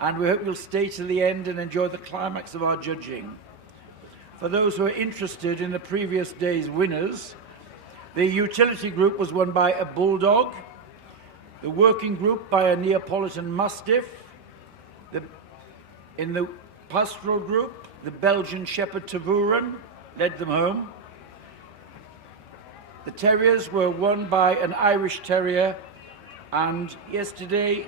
and we hope you'll stay to the end and enjoy the climax of our judging. For those who are interested in the previous day's winners, the utility group was won by a bulldog, the working group by a Neapolitan Mastiff, in the pastoral group, the Belgian Shepherd Tervuren led them home. The Terriers were won by an Irish Terrier, and yesterday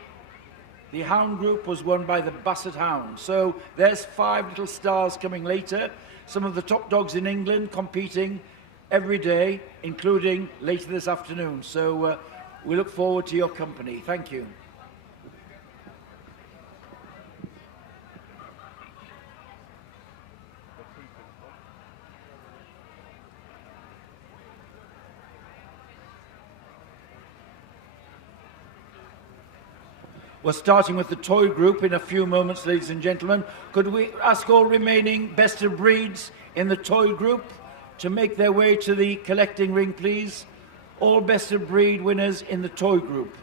the Hound Group was won by the Basset Hound. So there's 5 little stars coming later. Some of the top dogs in England competing every day, including later this afternoon. So we look forward to your company. Thank you. We're starting with the toy group in a few moments, ladies and gentlemen. Could we ask all remaining best of breeds in the toy group to make their way to the collecting ring, please? All best of breed winners in the toy group.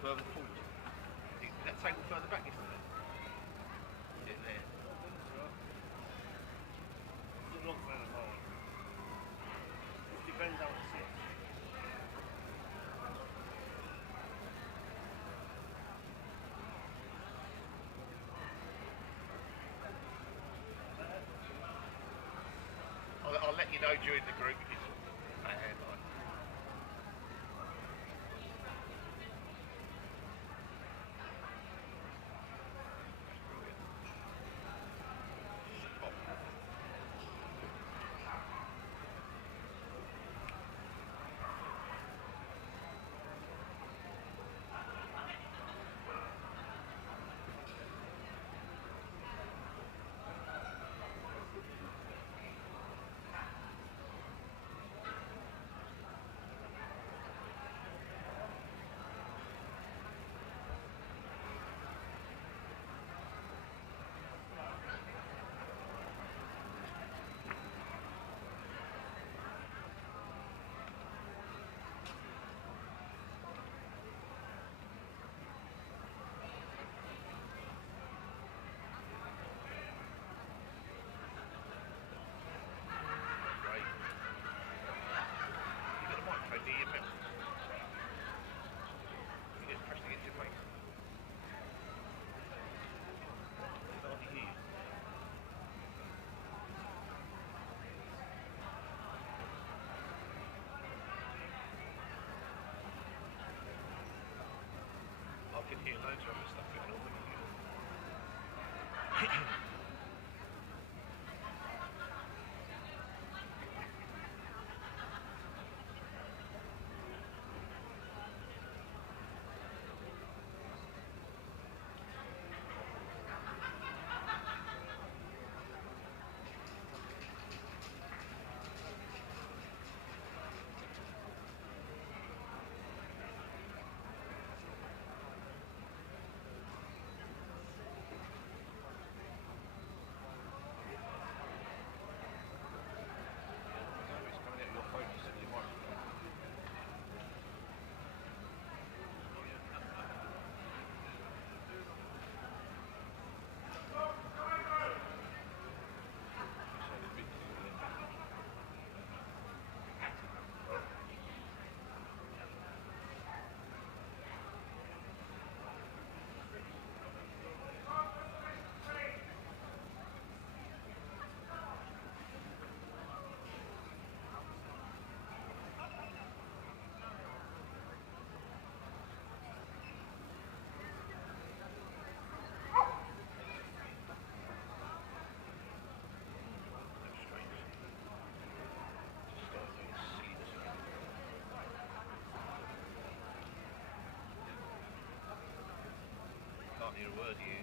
Further forward. Is that table further back yesterday? Is it there? It's a lot further forward. It depends how it sits. I'll let you know during the group if it's bad. Hear loads of other stuff going on. can't hear a word of you.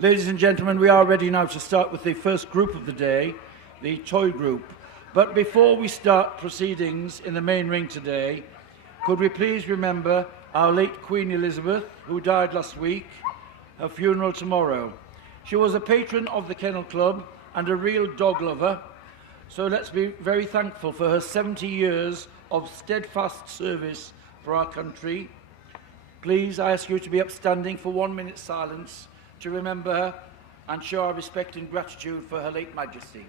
Ladies and gentlemen, we are ready now to start with the first group of the day, the toy group. But before we start proceedings in the main ring today, could we please remember our late Queen Elizabeth, who died last week, her funeral tomorrow. She was a patron of the Kennel Club and a real dog lover, so let's be very thankful for her 70 years of steadfast service for our country. Please, I ask you to be upstanding for 1 minute's silence to remember her and show our respect and gratitude for her late Majesty.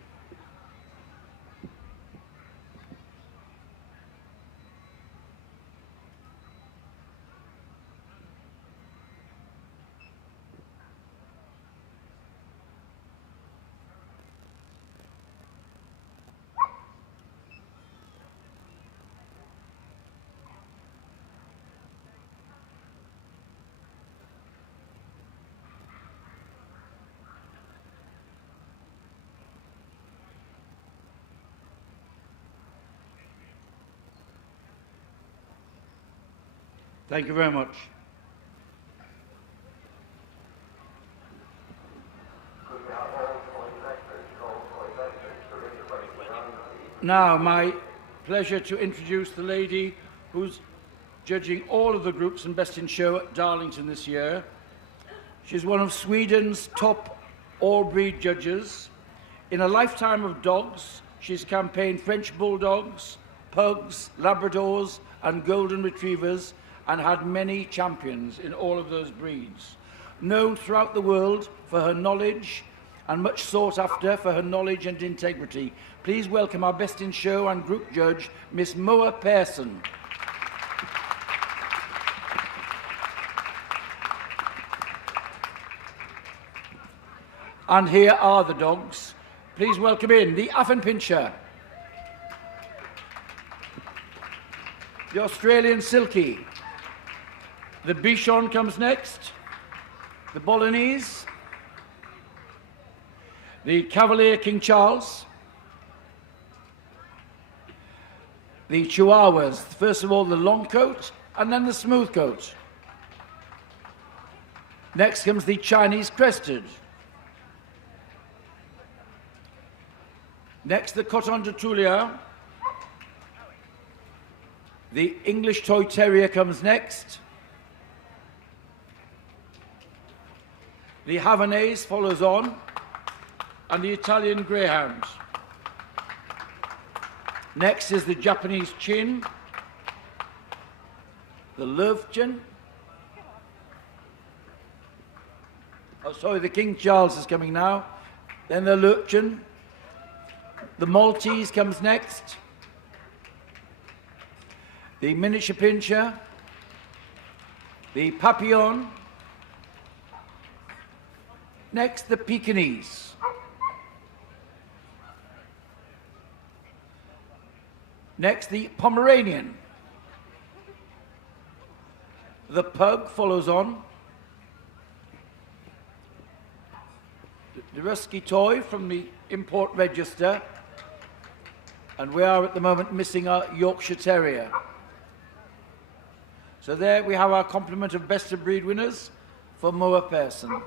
Thank you very much. Now, my pleasure to introduce the lady who's judging all of the groups and Best in Show at Darlington this year. She's one of Sweden's top all-breed judges. In a lifetime of dogs, she's campaigned French Bulldogs, Pugs, Labradors, and Golden Retrievers, and had many champions in all of those breeds. Known throughout the world for her knowledge and much sought after for her knowledge and integrity. Please welcome our Best in Show and Group Judge, Miss Moa Persson. And here are the dogs. Please welcome in the Affenpincher, the Australian Silky. The Bichon comes next, the Bolognese, the Cavalier King Charles, the Chihuahuas, first of all the long coat and then the smooth coat. Next comes the Chinese Crested. Next the Coton de Tuileries. The English Toy Terrier comes next. The Havanese follows on, and the Italian Greyhound. Next is the Japanese Chin, the Löwchen. Oh, sorry, the King Charles is coming now. Then the Löwchen. The Maltese comes next. The miniature Pinscher. The Papillon. Next, the Pekinese. Next, the Pomeranian. The Pug follows on. The Rusky Toy from the import register. And we are at the moment missing our Yorkshire Terrier. So there we have our complement of Best of Breed winners for Moa Persson.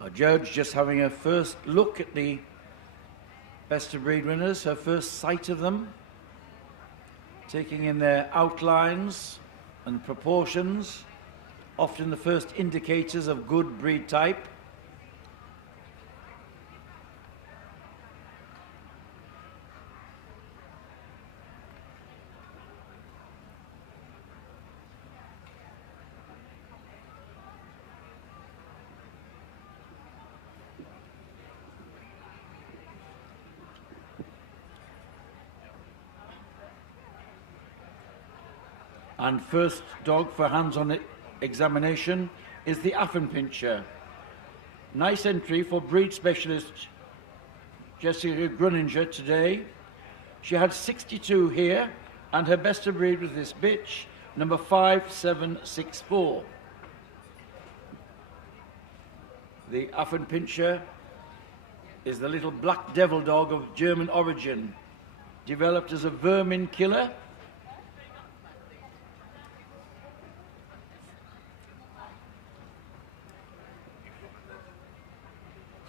Our judge just having a first look at the Best of Breed winners, her first sight of them, taking in their outlines and proportions, often the first indicators of good breed type. And first dog for hands-on examination is the Affenpincher. Nice entry for breed specialist Jessica Gruninger today. She had 62 here, and her best of breed was this bitch, number 5764. The Affenpincher is the little black devil dog of German origin, developed as a vermin killer.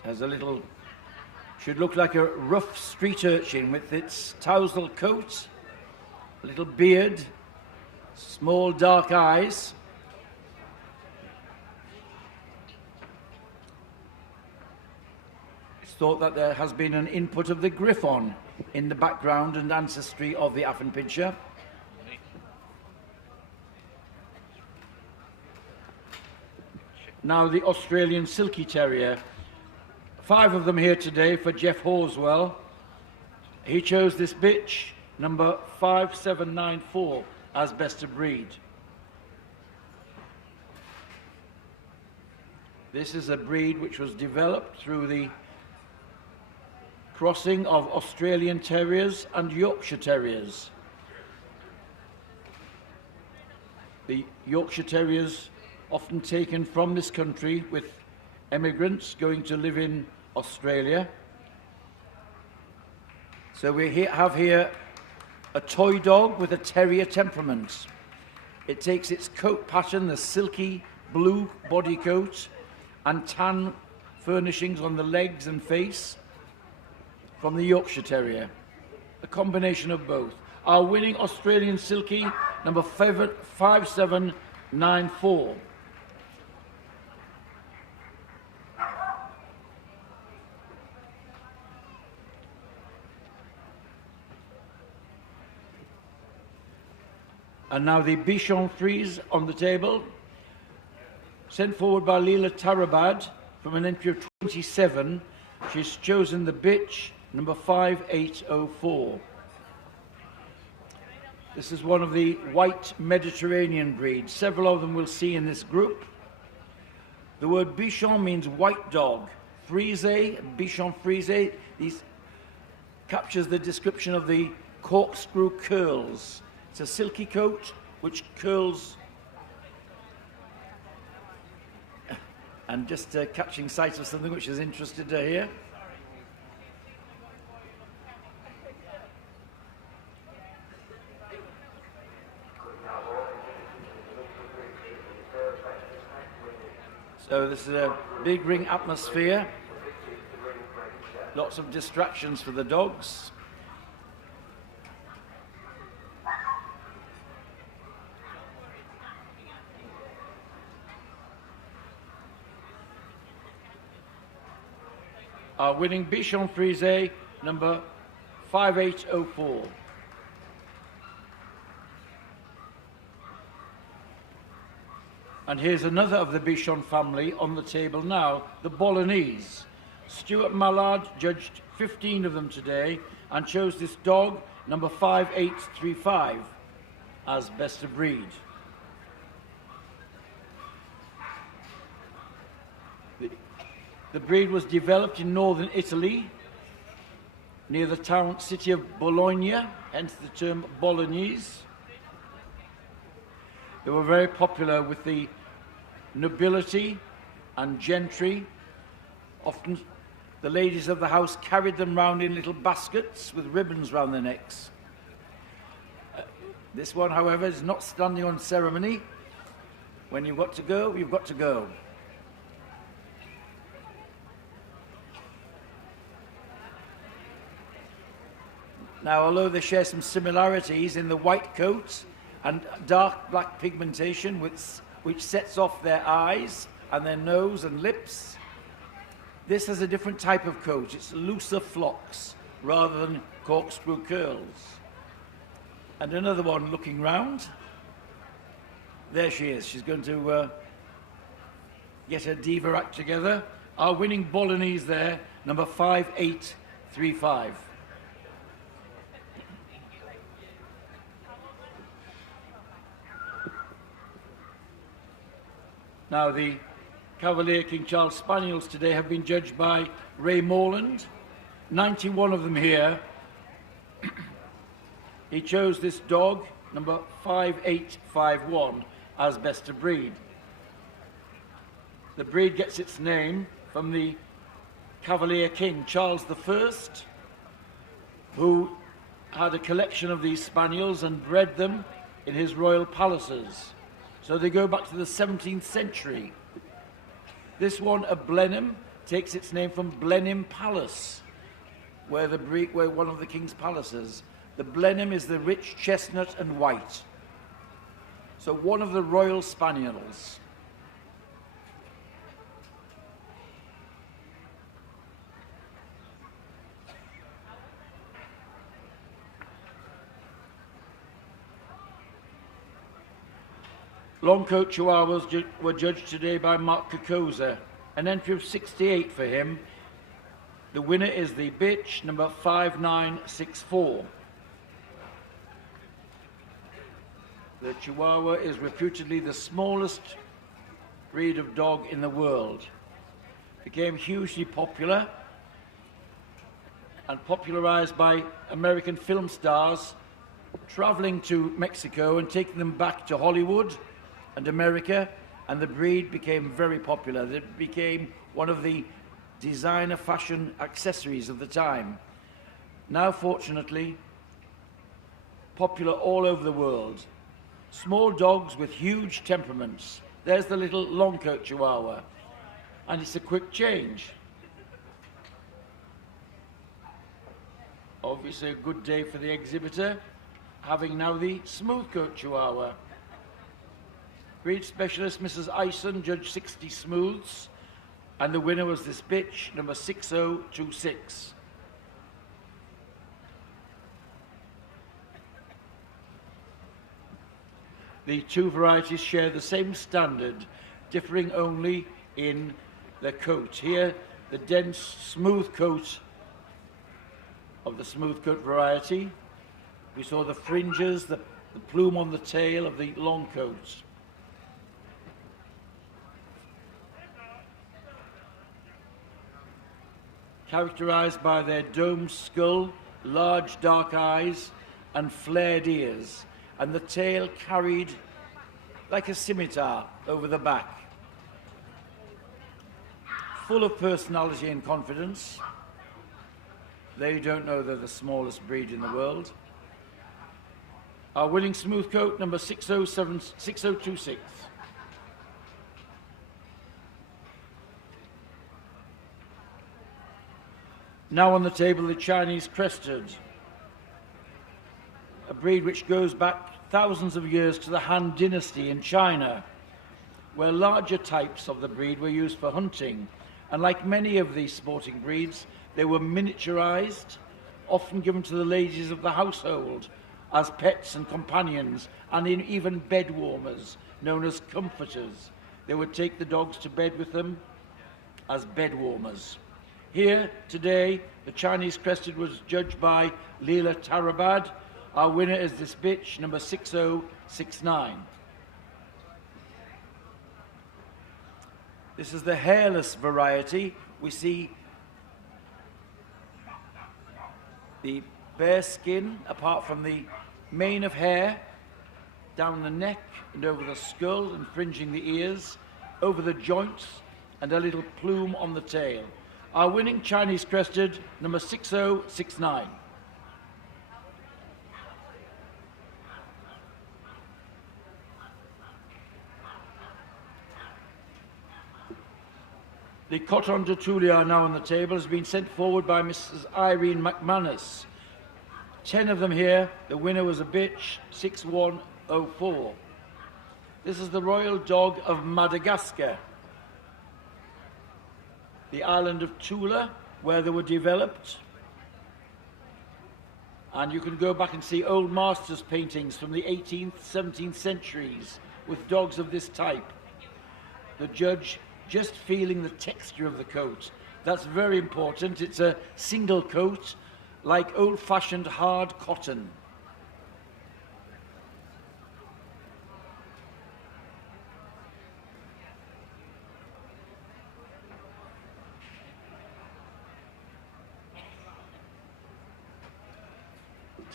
Has a little, should look like a rough street urchin with its tousle coat, a little beard, small dark eyes. It's thought that there has been an input of the Griffon in the background and ancestry of the Affenpincher. Now the Australian Silky Terrier. 5 of them here today for Jeff Horswell. He chose this bitch, number 5794, as best of breed. This is a breed which was developed through the crossing of Australian Terriers and Yorkshire Terriers. The Yorkshire Terriers often taken from this country with emigrants going to live in Australia. So we have here a toy dog with a terrier temperament. It takes its coat pattern, the silky blue body coat and tan furnishings on the legs and face, from the Yorkshire Terrier. A combination of both. Our winning Australian Silky, number 5794. And now the Bichon Frise on the table, sent forward by Leela Tarabad from an entry of 27. She's chosen the bitch, number 5804. This is one of the white Mediterranean breeds. Several of them we'll see in this group. The word Bichon means white dog. Frise, Bichon Frise, these captures the description of the corkscrew curls. It's a silky coat which curls, and just catching sight of something which is interested to hear. So this is a big ring atmosphere, lots of distractions for the dogs. Our winning Bichon Frise, number 5804. And here's another of the Bichon family on the table now, the Bolognese. Stuart Mallard judged 15 of them today and chose this dog, number 5835, as best of breed. The breed was developed in northern Italy, near the city of Bologna, hence the term Bolognese. They were very popular with the nobility and gentry. Often the ladies of the house carried them round in little baskets with ribbons round their necks. This one, however, is not standing on ceremony. When you've got to go, you've got to go. Now, although they share some similarities in the white coat and dark black pigmentation which sets off their eyes and their nose and lips, this has a different type of coat. It's looser flocks rather than corkscrew curls. And another one looking round. There she is. She's going to get her diva act together. Our winning Bolognese there, number 5835. Now, the Cavalier King Charles Spaniels today have been judged by Ray Morland, 91 of them here. He chose this dog, number 5851, as best of breed. The breed gets its name from the Cavalier King, Charles I, who had a collection of these spaniels and bred them in his royal palaces. So they go back to the 17th century. This one, a Blenheim, takes its name from Blenheim Palace, where one of the king's palaces. The Blenheim is the rich chestnut and white. So one of the royal spaniels. Long-coat Chihuahuas were judged today by Mark Kokoza. An entry of 68 for him. The winner is the bitch, number 5964. The Chihuahua is reputedly the smallest breed of dog in the world. Became hugely popular and popularized by American film stars traveling to Mexico and taking them back to Hollywood and America, and the breed became very popular. It became one of the designer fashion accessories of the time. Now, fortunately, popular all over the world. Small dogs with huge temperaments. There's the little long-coat Chihuahua, and it's a quick change. Obviously a good day for the exhibitor, having now the smooth-coat Chihuahua. Breed specialist Mrs. Ison judged 60 smooths, and the winner was this bitch, number 6026. The two varieties share the same standard, differing only in their coat. Here, the dense smooth coat of the smooth coat variety. We saw the fringes, the plume on the tail of the long coats. Characterized by their domed skull, large dark eyes, and flared ears, and the tail carried like a scimitar over the back. Full of personality and confidence. They don't know they're the smallest breed in the world. Our winning smooth coat, number 6026. Now on the table, the Chinese Crested, a breed which goes back thousands of years to the Han Dynasty in China, where larger types of the breed were used for hunting. And like many of these sporting breeds, they were miniaturized, often given to the ladies of the household as pets and companions, and in even bed warmers, known as comforters. They would take the dogs to bed with them as bed warmers. Here, today, the Chinese Crested was judged by Leela Tarabad. Our winner is this bitch, number 6069. This is the hairless variety. We see the bare skin, apart from the mane of hair, down the neck and over the skull and fringing the ears, over the joints, and a little plume on the tail. Our winning Chinese Crested, number 6069. The Coton de Tulia now on the table has been sent forward by Mrs. Irene McManus. 10 of them here. The winner was a bitch, 6104. This is the royal dog of Madagascar, the island of Tula, where they were developed. And you can go back and see old masters' paintings from the 18th, 17th centuries with dogs of this type. The judge just feeling the texture of the coat. That's very important. It's a single coat, like old-fashioned hard cotton.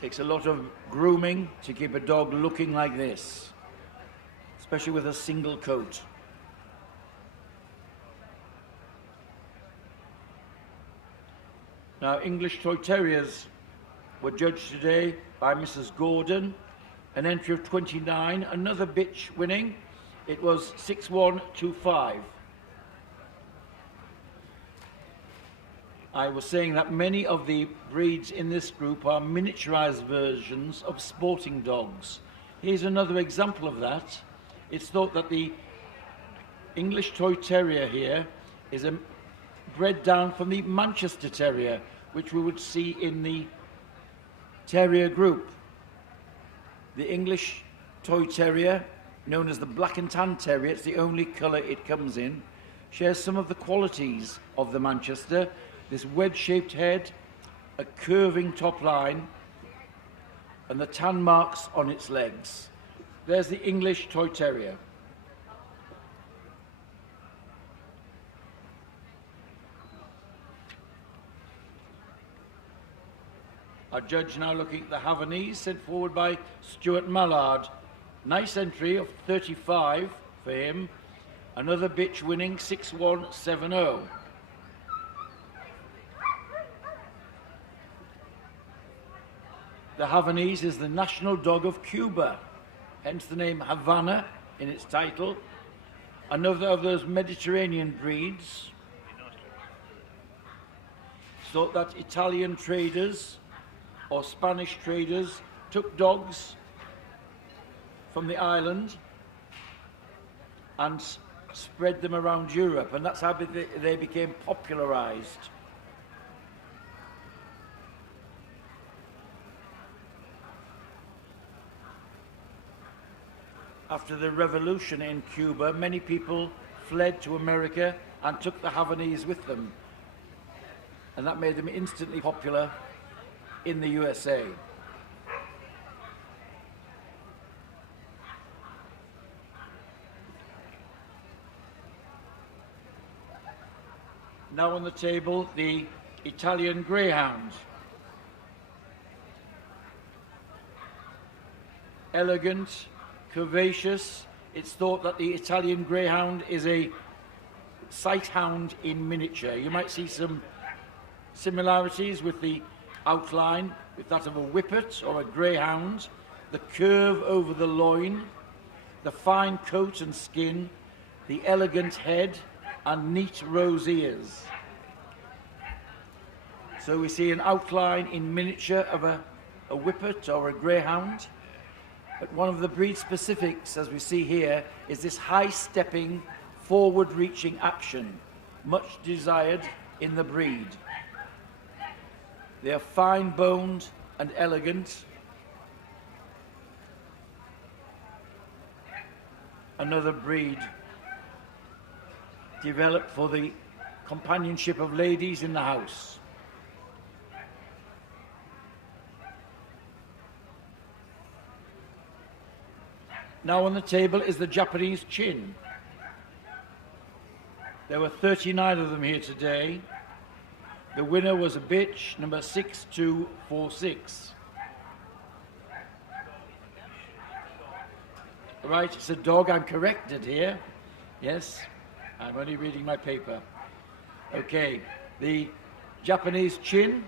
Takes a lot of grooming to keep a dog looking like this, especially with a single coat. Now, English Toy Terriers were judged today by Mrs. Gordon, an entry of 29, another bitch winning. It was 6125. I was saying that many of the breeds in this group are miniaturized versions of sporting dogs. Here's another example of that. It's thought that the English Toy Terrier here is bred down from the Manchester Terrier, which we would see in the Terrier group. The English Toy Terrier, known as the Black and Tan Terrier, it's the only colour it comes in, shares some of the qualities of the Manchester. This wedge-shaped head, a curving top line, and the tan marks on its legs. There's the English Toy Terrier. Our judge now looking at the Havanese, sent forward by Stuart Mallard. Nice entry of 35 for him. Another bitch winning 6170. The Havanese is the national dog of Cuba, hence the name Havana in its title. Another of those Mediterranean breeds. Thought that Italian traders or Spanish traders took dogs from the island and spread them around Europe, and that's how they became popularized. After the revolution in Cuba, many people fled to America and took the Havanese with them, and that made them instantly popular in the USA. Now on the table, the Italian Greyhound. Elegant, curvaceous. It's thought that the Italian Greyhound is a sight hound in miniature. You might see some similarities with the outline, with that of a Whippet or a Greyhound, the curve over the loin, the fine coat and skin, the elegant head, and neat rose ears. So we see an outline in miniature of a Whippet or a Greyhound. But one of the breed specifics, as we see here, is this high-stepping, forward-reaching action, much desired in the breed. They are fine-boned and elegant. Another breed developed for the companionship of ladies in the house. Now on the table is the Japanese Chin. There were 39 of them here today. The winner was a bitch, number 6246. Right, it's a dog. I'm corrected here. Yes, I'm only reading my paper. Okay, the Japanese Chin.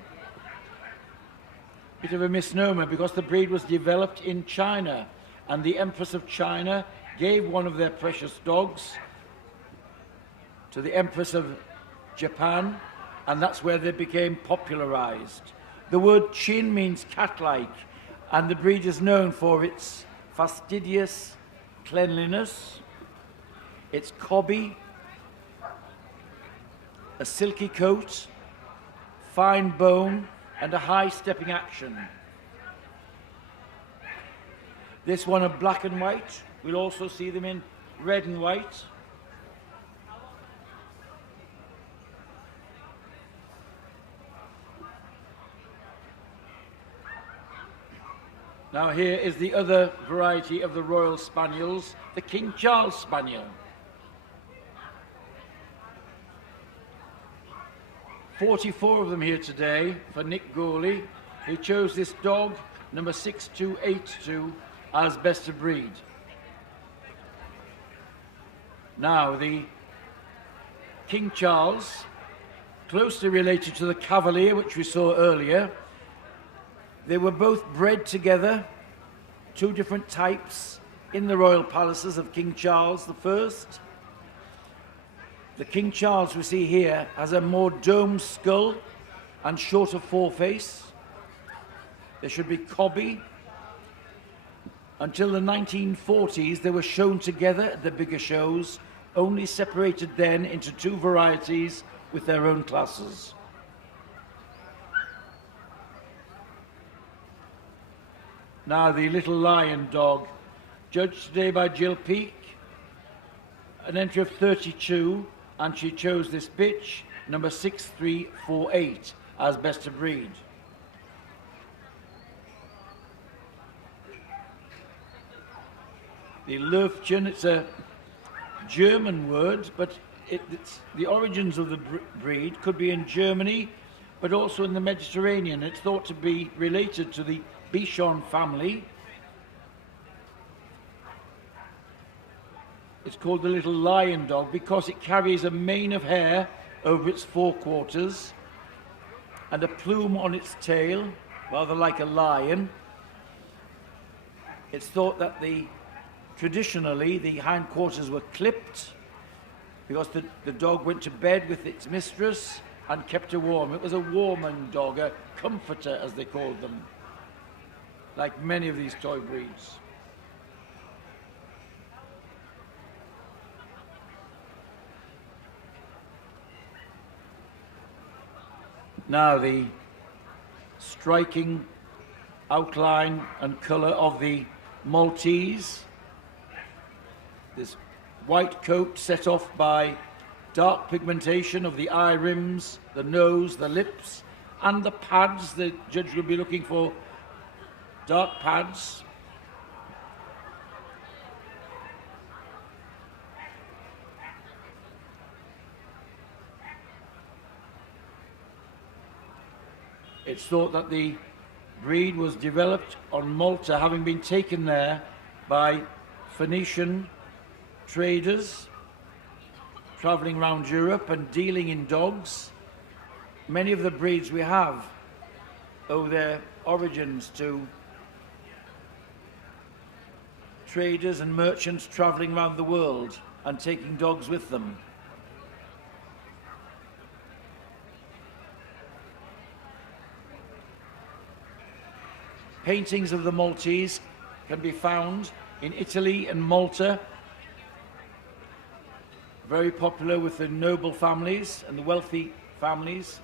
Bit of a misnomer because the breed was developed in China, and the Empress of China gave one of their precious dogs to the Empress of Japan, and that's where they became popularized. The word chin means cat-like, and the breed is known for its fastidious cleanliness, its cobby, a silky coat, fine bone, and a high-stepping action. This one are black and white. We'll also see them in red and white. Now here is the other variety of the Royal Spaniels, the King Charles Spaniel. 44 of them here today for Nick Gourley, who chose this dog, number 6282, as best of breed. Now the King Charles closely related to the Cavalier, which we saw earlier. They were both bred together, two different types, in the royal palaces of King Charles I. The King Charles we see here has a more domed skull and shorter foreface. They should be cobby. Until the 1940s, they were shown together at the bigger shows, only separated then into two varieties with their own classes. Now the little lion dog, judged today by Jill Peake, an entry of 32, and she chose this bitch, number 6348, as best of breed. The Löfchen, it's a German word, but the origins of the breed could be in Germany, but also in the Mediterranean. It's thought to be related to the Bichon family. It's called the little lion dog because it carries a mane of hair over its forequarters and a plume on its tail, rather like a lion. It's thought that traditionally the hindquarters were clipped because the dog went to bed with its mistress and kept her warm. It was a warming dog, a comforter as they called them, like many of these toy breeds. Now the striking outline and colour of the Maltese. This white coat set off by dark pigmentation of the eye rims, the nose, the lips, and the pads. The judge will be looking for dark pads. It's thought that the breed was developed on Malta, having been taken there by Phoenician traders traveling around Europe and dealing in dogs. Many of the breeds we have owe their origins to traders and merchants traveling around the world and taking dogs with them. Paintings of the Maltese can be found in Italy and Malta. Very popular with the noble families and the wealthy families.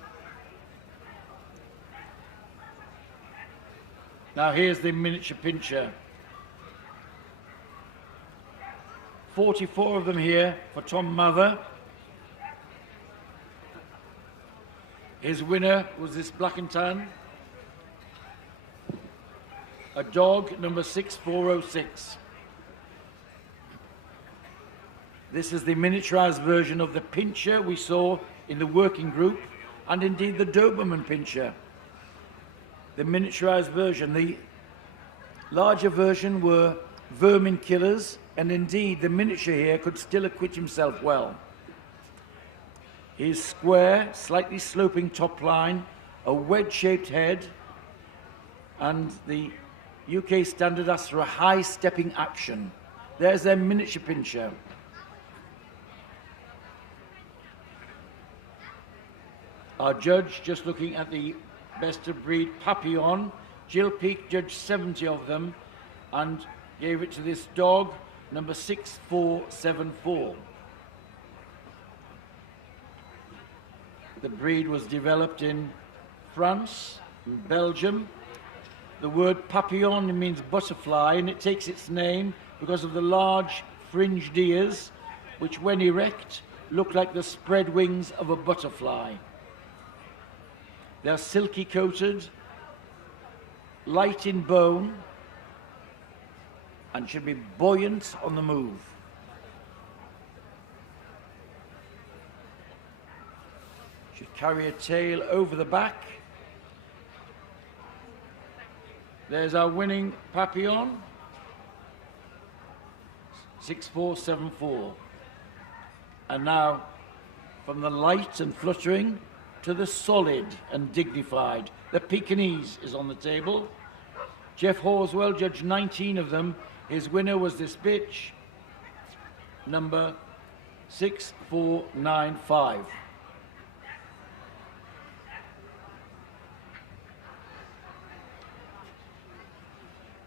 Now here's the miniature Pinscher. 44 of them here for Tom Mather. His winner was this black and tan. A dog, number 6406. This is the miniaturized version of the Pinscher we saw in the working group, and indeed the Doberman Pinscher. The miniaturized version. The larger version were vermin killers, and indeed the miniature here could still acquit himself well. His square, slightly sloping top line, a wedge-shaped head, and the UK standard asks for a high stepping action. There's their miniature Pinscher. Our judge, just looking at the best of breed Papillon, Jill Peake judged 70 of them and gave it to this dog, number 6474. The breed was developed in France, in Belgium. The word papillon means butterfly, and it takes its name because of the large fringed ears, which when erect look like the spread wings of a butterfly. They're silky coated, light in bone, and should be buoyant on the move. Should carry a tail over the back. There's our winning Papillon, 6474. And now, from the light and fluttering to the solid and dignified. The Pekinese is on the table. Jeff Horswell judged 19 of them. His winner was this bitch, number 6495.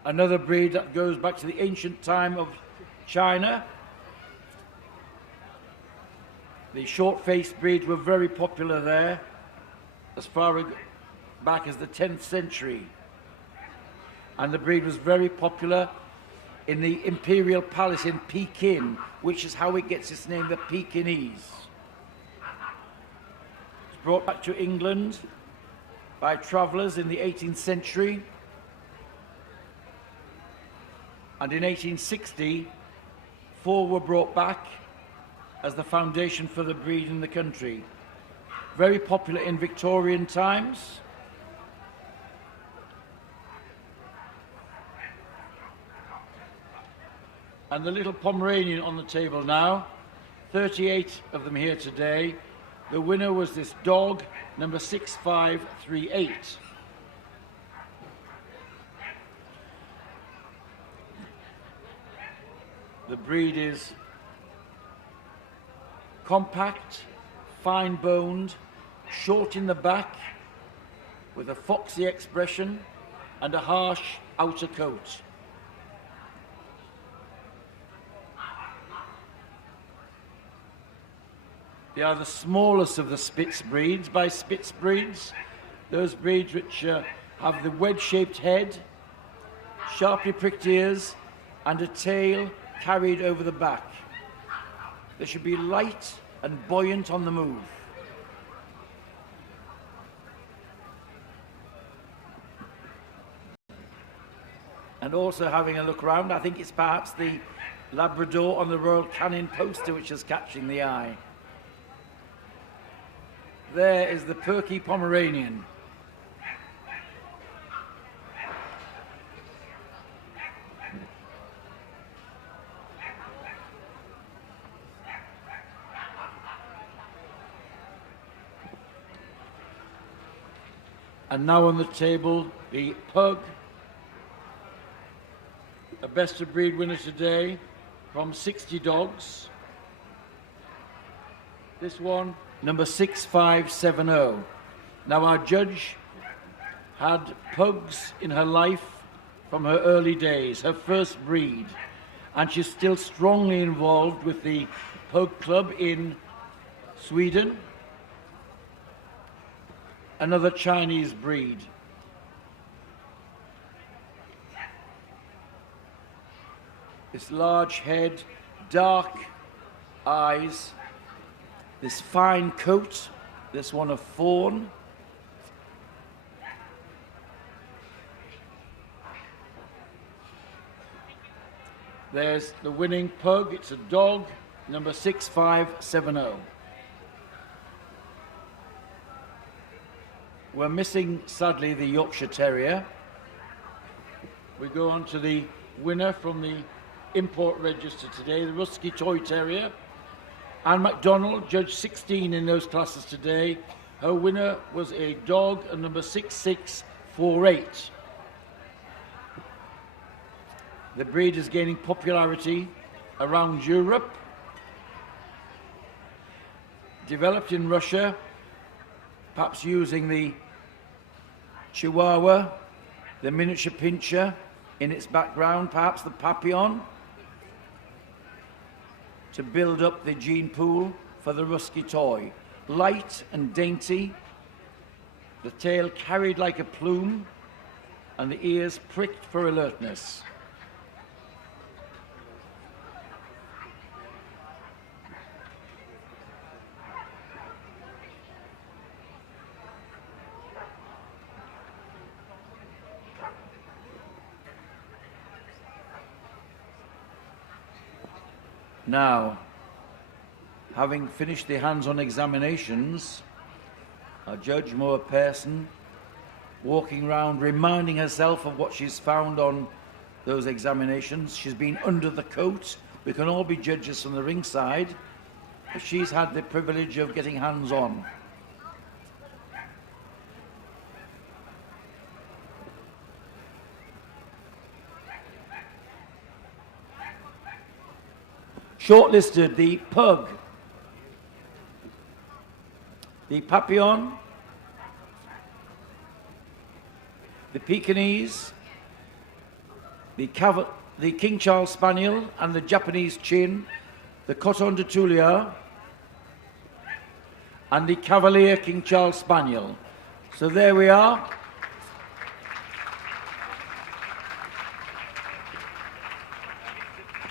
Another breed that goes back to the ancient time of China. The short-faced breeds were very popular there as far back as the 10th century. And the breed was very popular in the imperial palace in Pekin, which is how it gets its name, the Pekinese. It's brought back to England by travellers in the 18th century. And in 1860, 4 were brought back as the foundation for the breed in the country. Very popular in Victorian times. And the little Pomeranian on the table now, 38 of them here today. The winner was this dog, number 6538. The breed is compact, fine-boned, short in the back, with a foxy expression and a harsh outer coat. They are the smallest of the Spitz breeds. By Spitz breeds, those breeds which have the wedge-shaped head, sharply pricked ears, and a tail carried over the back. They should be light and buoyant on the move. And also having a look around, I think it's perhaps the Labrador on the Royal Canin poster which is catching the eye. There is the perky Pomeranian. And now on the table, the pug, a best of breed winner today from 60 dogs. This one, number 6570. Now our judge had pugs in her life from her early days, her first breed, and she's still strongly involved with the pug club in Sweden. Another Chinese breed. This large head, dark eyes, this fine coat, this one of fawn. There's the winning pug, it's a dog, number 6570. We're missing, sadly, the Yorkshire Terrier. We go on to the winner from the import register today, the Rusky Toy Terrier. Anne MacDonald judged 16 in those classes today. Her winner was a dog, a number 6648. The breed is gaining popularity around Europe. Developed in Russia, perhaps using the Chihuahua, the miniature Pinscher in its background, perhaps the Papillon, to build up the gene pool for the Rusky toy. Light and dainty, the tail carried like a plume, and the ears pricked for alertness. Now, having finished the hands-on examinations, our judge, Moa Pearson, walking around reminding herself of what she's found on those examinations. She's been under the coat. We can all be judges from the ringside, but she's had the privilege of getting hands-on. shortlisted the Pug, the Papillon, the Pekinese, the King Charles Spaniel and the Japanese Chin, the Coton de Tulia, and the Cavalier King Charles Spaniel. So there we are.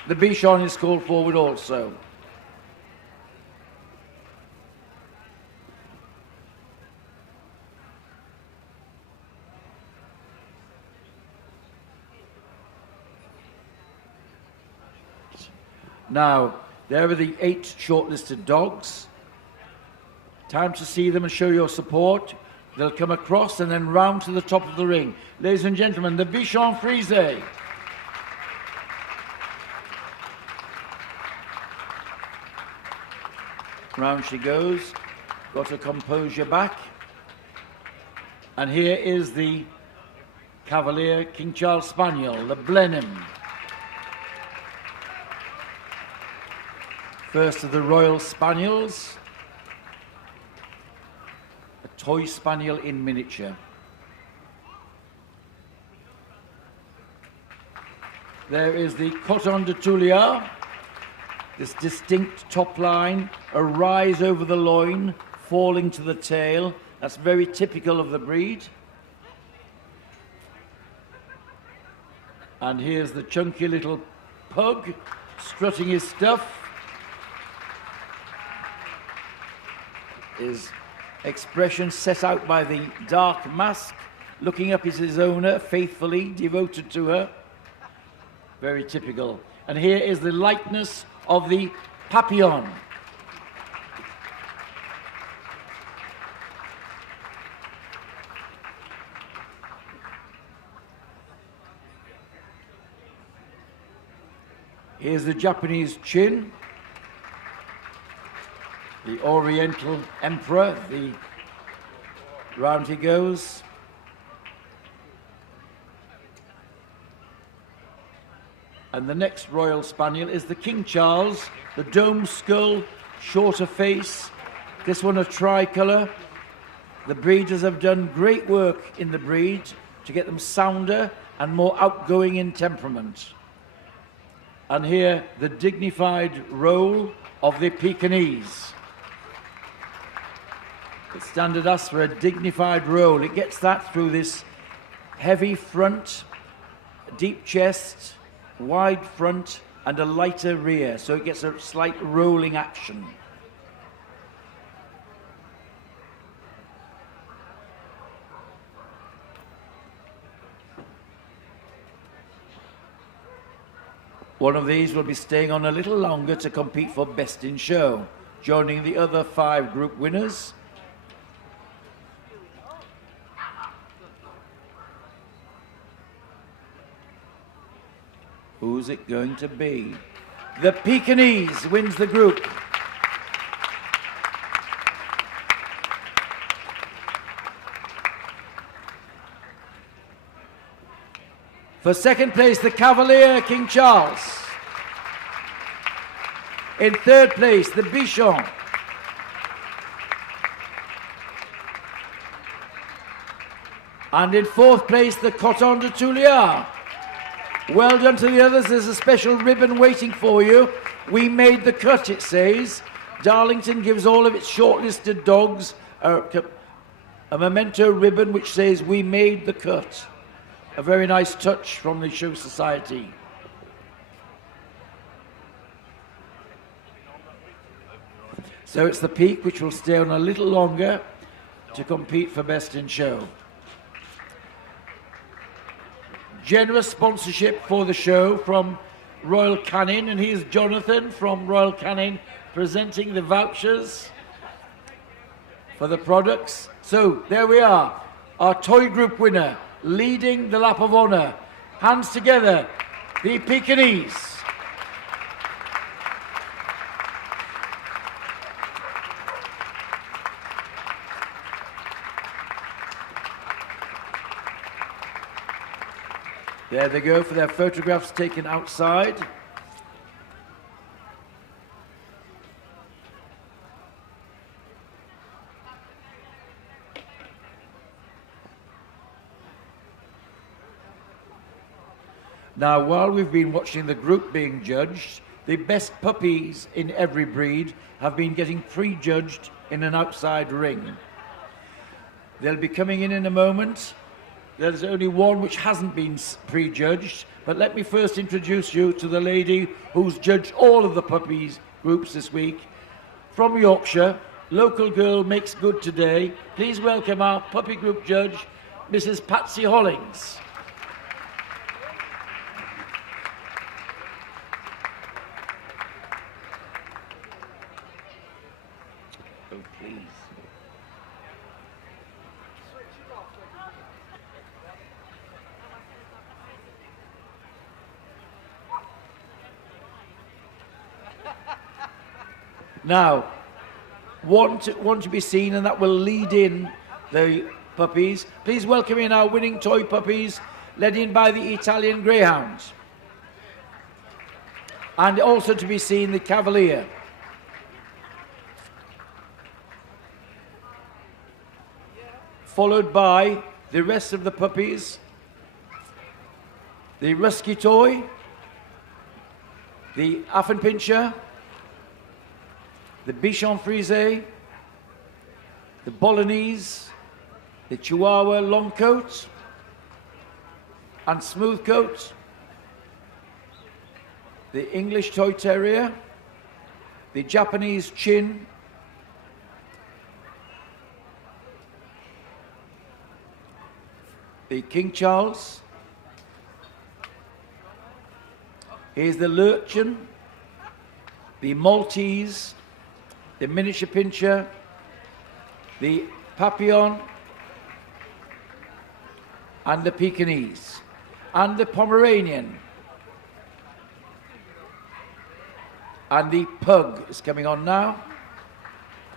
The Bichon is called forward also. Now, there are the 8 shortlisted dogs. Time to see them and show your support. They'll come across and then round to the top of the ring. Ladies and gentlemen, the Bichon Frise. Round she goes, got her composure back. And here is the Cavalier King Charles Spaniel, the Blenheim. First of the Royal Spaniels, a toy spaniel in miniature. There is the Coton de Tulia, this distinct top line, a rise over the loin, falling to the tail. That's very typical of the breed. And here's the chunky little pug, strutting his stuff. His expression set out by the dark mask, looking up at his owner, faithfully devoted to her. Very typical. And here is the likeness of the Papillon. Here's the Japanese Chin, the Oriental Emperor, the round he goes. And the next Royal Spaniel is the King Charles, the dome skull, shorter face. This one a tricolour. The breeders have done great work in the breed to get them sounder and more outgoing in temperament. And here, the dignified roll of the Pekinese. The standard asks for a dignified roll. It gets that through this heavy front, deep chest, wide front, and a lighter rear. So it gets a slight rolling action. One of these will be staying on a little longer to compete for Best in Show, joining the other 5 group winners. Who's it going to be? The Pekinese wins the group. For second place, the Cavalier King Charles. In third place, the Bichon. And in fourth place, the Coton de Tulia. Well done to the others. There's a special ribbon waiting for you. We made the cut, it says. Darlington gives all of its shortlisted dogs a memento ribbon which says, "We made the cut." A very nice touch from the Show Society. So it's the Peak, which will stay on a little longer to compete for Best in Show. Generous sponsorship for the show from Royal Canin, and here's Jonathan from Royal Canin presenting the vouchers for the products. So there we are, our toy group winner, leading the lap of honour. Hands together, the Pekinese. There they go for their photographs taken outside. Now, while we've been watching the group being judged, the best puppies in every breed have been getting prejudged in an outside ring. They'll be coming in a moment. There's only one which hasn't been prejudged, but let me first introduce you to the lady who's judged all of the puppies groups this week. From Yorkshire, local girl makes good today. Please welcome our puppy group judge, Mrs. Patsy Hollings. Oh, please. Now, one to be seen, and that will lead in the puppies. Please welcome in our winning toy puppies, led in by the Italian Greyhounds. And also to be seen, the Cavalier. Followed by the rest of the puppies, the Rusky Toy, the Affenpincher, the Bichon Frise, the Bolognese, the Chihuahua long coat and smooth coat, the English Toy Terrier, the Japanese Chin, the King Charles, here's the Lurchin, the Maltese, the miniature Pinscher, the Papillon, and the Pekinese, and the Pomeranian, and the Pug is coming on now.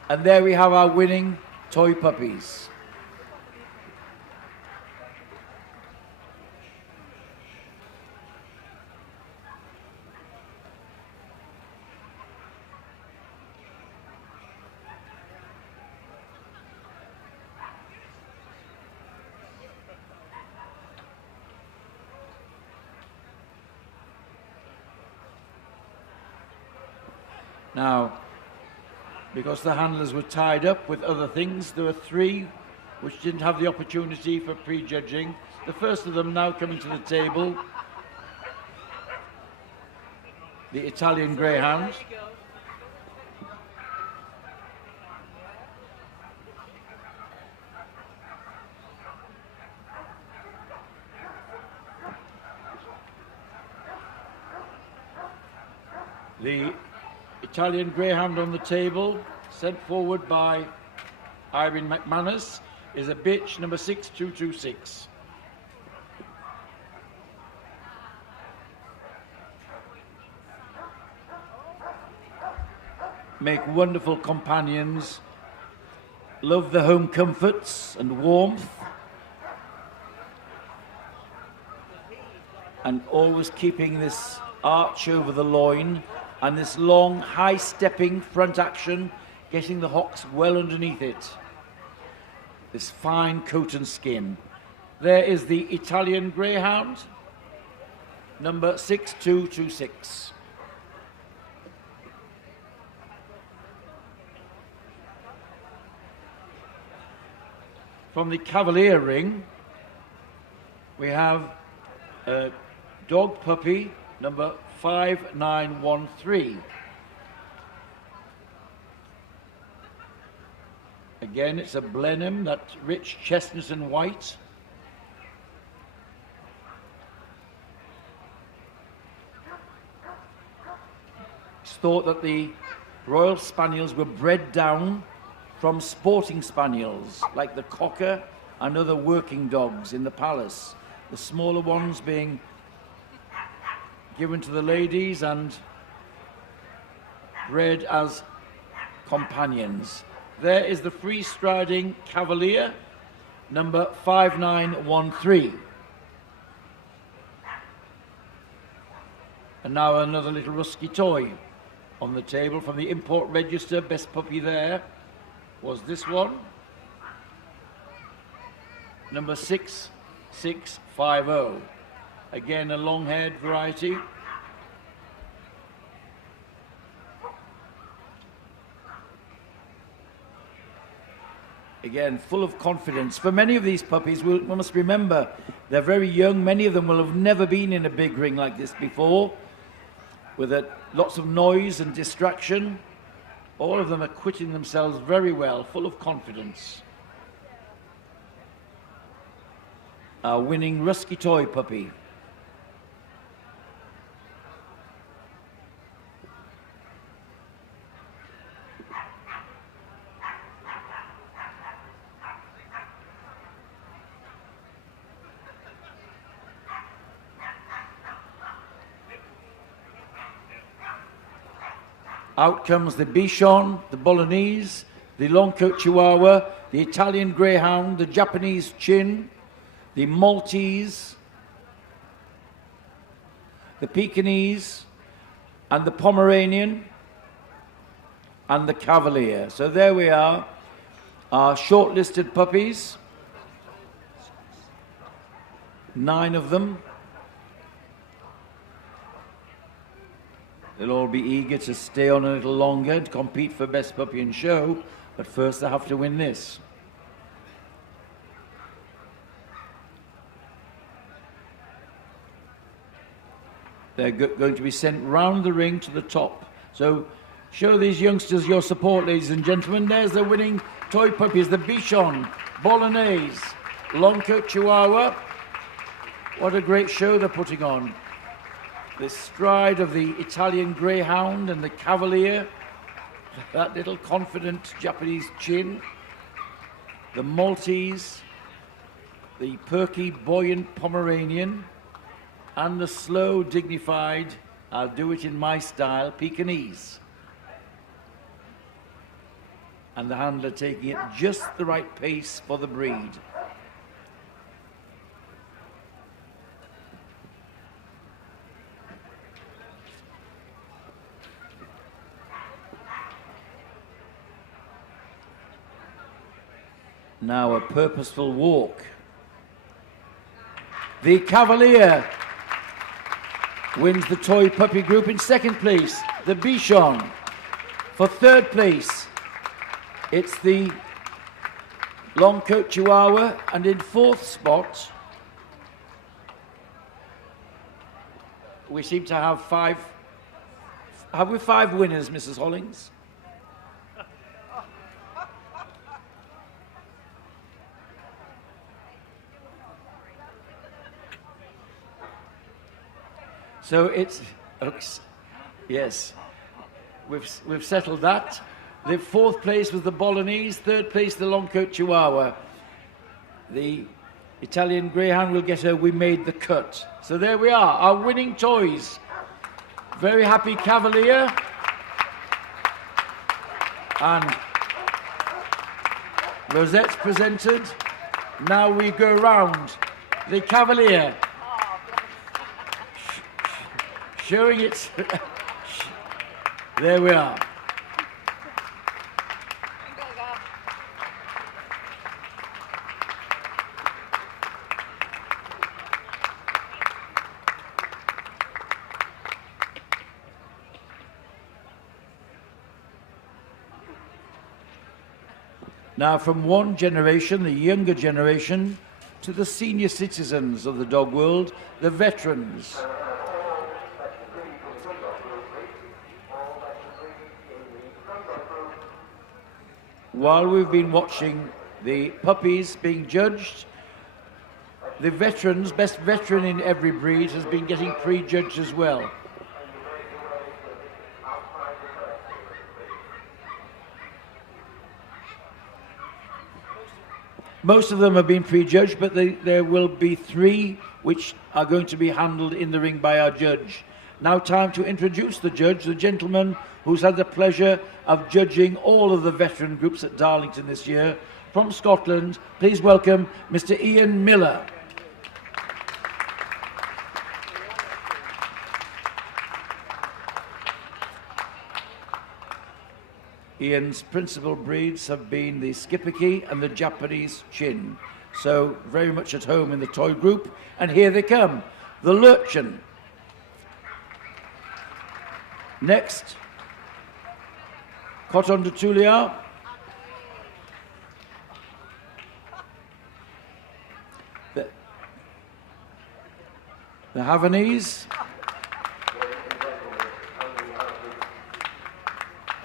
And there we have our winning toy puppies. Now, because the handlers were tied up with other things, there were three which didn't have the opportunity for prejudging. The first of them now coming to the table, the Italian Greyhound. The Italian Greyhound on the table, sent forward by Irene McManus, is a bitch number 6226. Make wonderful companions, love the home comforts and warmth, and always keeping this arch over the loin and this long, high-stepping front action, getting the hocks well underneath it. This fine coat and skin. There is the Italian Greyhound, number 6226. From the Cavalier ring, we have a dog puppy, number 5913. Again, it's a Blenheim, that rich chestnut and white. It's thought that the Royal Spaniels were bred down from sporting spaniels, like the cocker and other working dogs in the palace, the smaller ones being given to the ladies and bred as companions. There is the free-striding Cavalier, number 5913. And now another little rusky toy on the table from the import register. Best puppy there was this one, number 6650. Again, a long-haired variety. Again, full of confidence. For many of these puppies, we must remember, they're very young. Many of them will have never been in a big ring like this before, with lots of noise and distraction. All of them are acquitting themselves very well, full of confidence. Our winning Rusky Toy puppy. Out comes the Bichon, the Bolognese, the long-coat Chihuahua, the Italian Greyhound, the Japanese Chin, the Maltese, the Pekinese, and the Pomeranian, and the Cavalier. So there we are, our shortlisted puppies, 9 of them. They'll all be eager to stay on a little longer to compete for Best Puppy in Show, but first they have to win this. They're going to be sent round the ring to the top. So show these youngsters your support, ladies and gentlemen. There's the winning toy puppies, the Bichon, Bolognese, long-coat Chihuahua. What a great show they're putting on. The stride of the Italian Greyhound and the Cavalier, that little confident Japanese Chin, the Maltese, the perky, buoyant Pomeranian, and the slow, dignified, I'll do it in my style, Pekinese. And the handler taking it just the right pace for the breed. Now a purposeful walk. The Cavalier wins the toy puppy group in second place. The Bichon for third place. It's the long-coat Chihuahua, and in fourth spot we seem to have 5. Have we 5 winners, Mrs. Hollings? So it's, oops, yes, we've settled that. The fourth place was the Bolognese, third place the long-coat Chihuahua. The Italian Greyhound will get a "we made the cut." So there we are, our winning toys. Very happy Cavalier. And rosettes presented. Now we go round the Cavalier. Showing it. There we are. Now, from one generation, the younger generation, to the senior citizens of the dog world, the veterans. While we've been watching the puppies being judged, the veterans, best veteran in every breed, has been getting prejudged as well. Most of them have been prejudged, but there will be 3 which are going to be handled in the ring by our judge. Now time to introduce the judge, the gentleman who's had the pleasure of judging all of the veteran groups at Darlington this year. From Scotland, please welcome Mr. Ian Miller. Ian's principal breeds have been the Schipperke and the Japanese Chin. So very much at home in the toy group. And here they come. the Lurchin. Next, Coton de Tulia. The Havanese.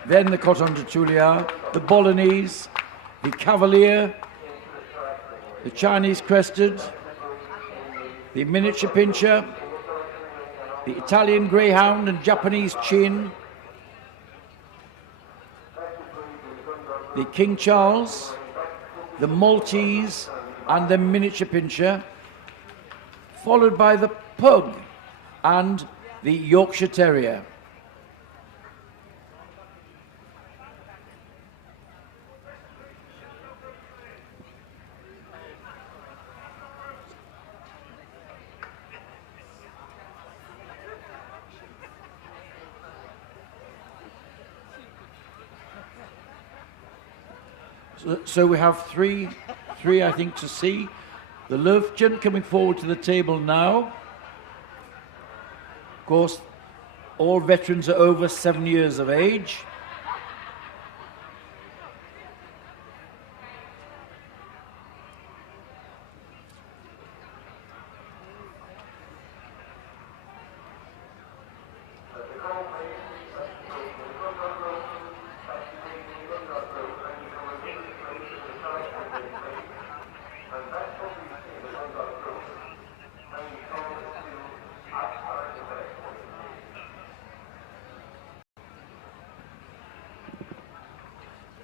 Then the Coton de Tulia, the Bolognese, the Cavalier, the Chinese Crested, the Miniature Pinscher, the Italian Greyhound and Japanese Chin, the King Charles, the Maltese and the Miniature Pinscher, followed by the Pug and the Yorkshire Terrier. So we have three I think to see. The Lurchin coming forward to the table now. Of course, all veterans are over 7 years of age.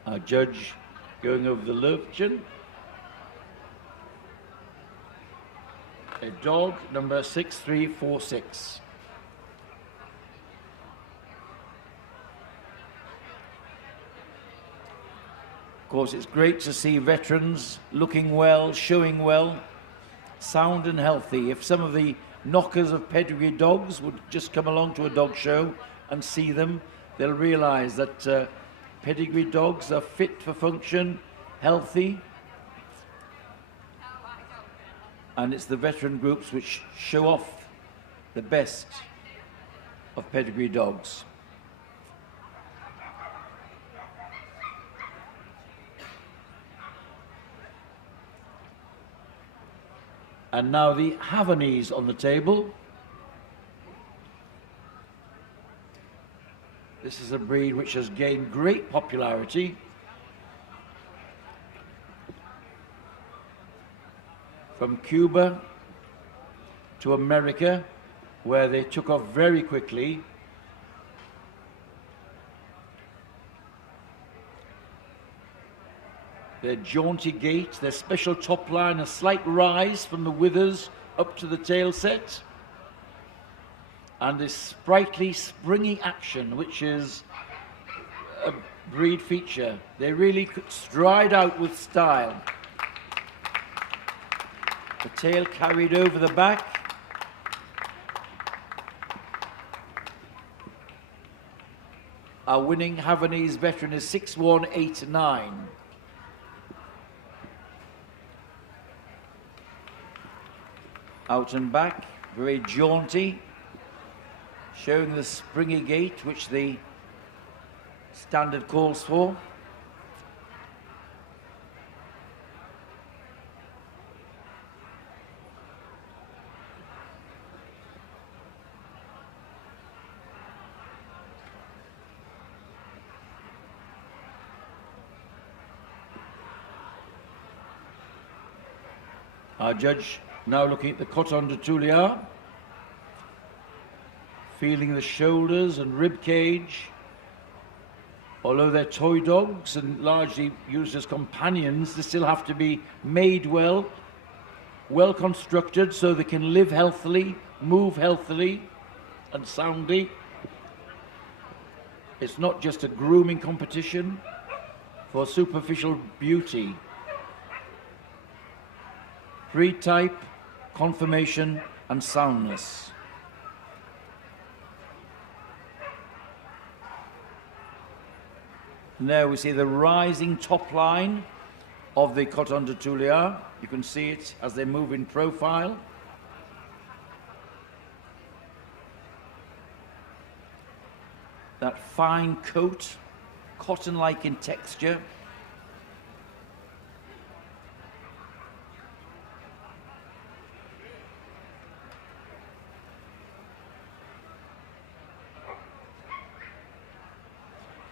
Our judge going over the Lurchin. A dog, number 6346. Of course, it's great to see veterans looking well, showing well, sound and healthy. If some of the knockers of pedigree dogs would just come along to a dog show and see them, they'll realize that pedigree dogs are fit for function, healthy, and it's the veteran groups which show off the best of pedigree dogs. And now the Havanese on the table. This is a breed which has gained great popularity. From Cuba to America, where they took off very quickly. Their jaunty gait, their special top line, a slight rise from the withers up to the tail set. And this sprightly, springy action, which is a breed feature. They really could stride out with style. The tail carried over the back. Our winning Havanese veteran is 6189. Out and back, very jaunty, showing the springy gait which the standard calls for. Our judge now looking at the Coton de Tulia, feeling the shoulders and rib cage. Although they're toy dogs and largely used as companions, they still have to be made well, well constructed so they can live healthily, move healthily and soundly. It's not just a grooming competition for superficial beauty. Breed type, conformation and soundness. And there we see the rising top line of the Coton de Tulia. You can see it as they move in profile. that fine coat, cotton-like in texture.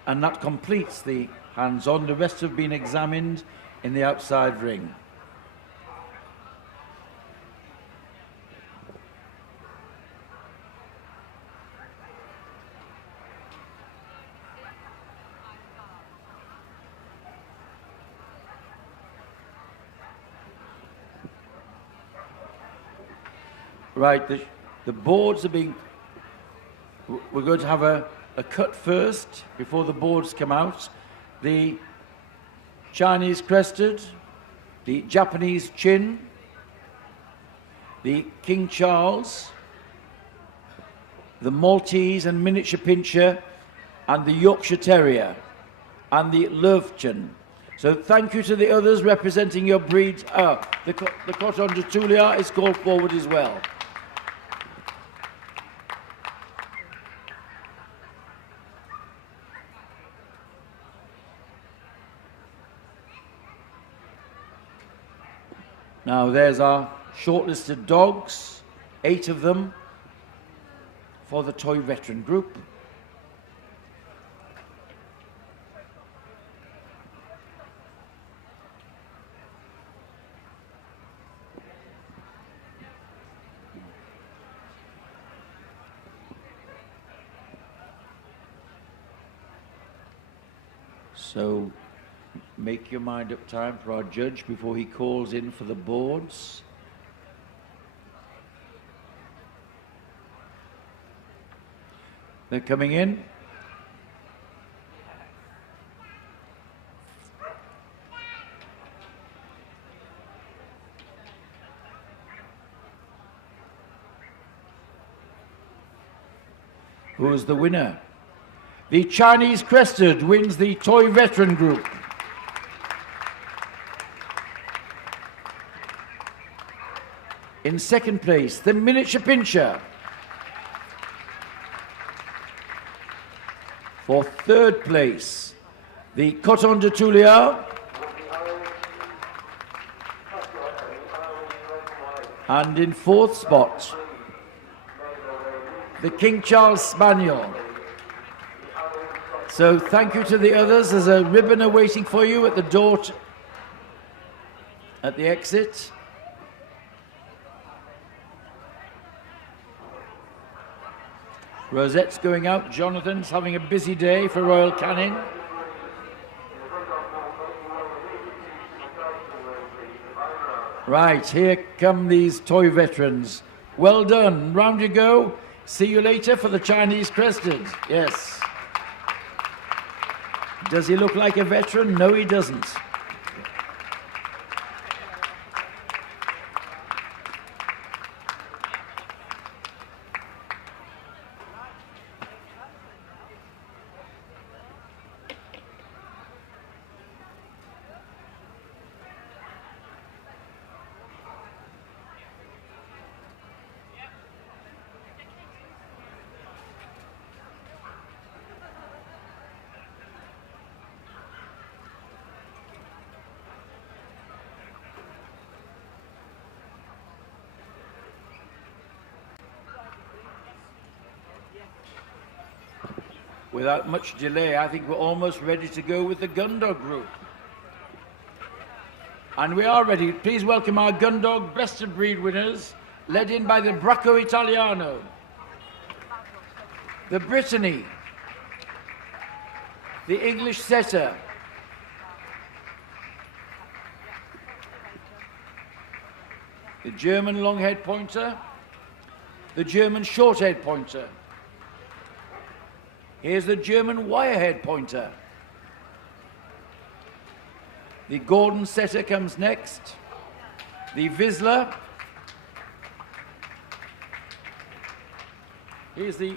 And that completes the hands-on. The rest have been examined in the outside ring. Right, the boards are being... We're going to have a cut first before the boards come out. The Chinese Crested, the Japanese Chin, the King Charles, the Maltese and Miniature Pinscher, and the Yorkshire Terrier, and the Löwchen. So thank you to the others representing your breeds. The Coton de Tulia is called forward as well. Now there's our shortlisted dogs, 8 of them for the Toy Veteran Group. So make your mind up time for our judge before he calls in for the boards. They're coming in. Who is the winner? The Chinese Crested wins the Toy Veteran Group. In second place, the Miniature Pinscher. For third place, the Coton de Tulia. And in fourth spot, the King Charles Spaniel. So thank you to the others. There's a ribbon awaiting for you at the door at the exit. Rosette's going out. Jonathan's having a busy day for Royal Canin. Right, here come these toy veterans. Well done. Round you go. See you later for the Chinese Crested. Yes. Does he look like a veteran? No, he doesn't. Without much delay, I think we're almost ready to go with the Gundog Group. And we are ready. Please welcome our Gundog Best of Breed winners, led in by the Braco Italiano, the Brittany, the English Setter, the German Longhead Pointer, the German Shorthead Pointer. Here's the German Wirehead Pointer. The Gordon Setter comes next. The Vizsla. Here's the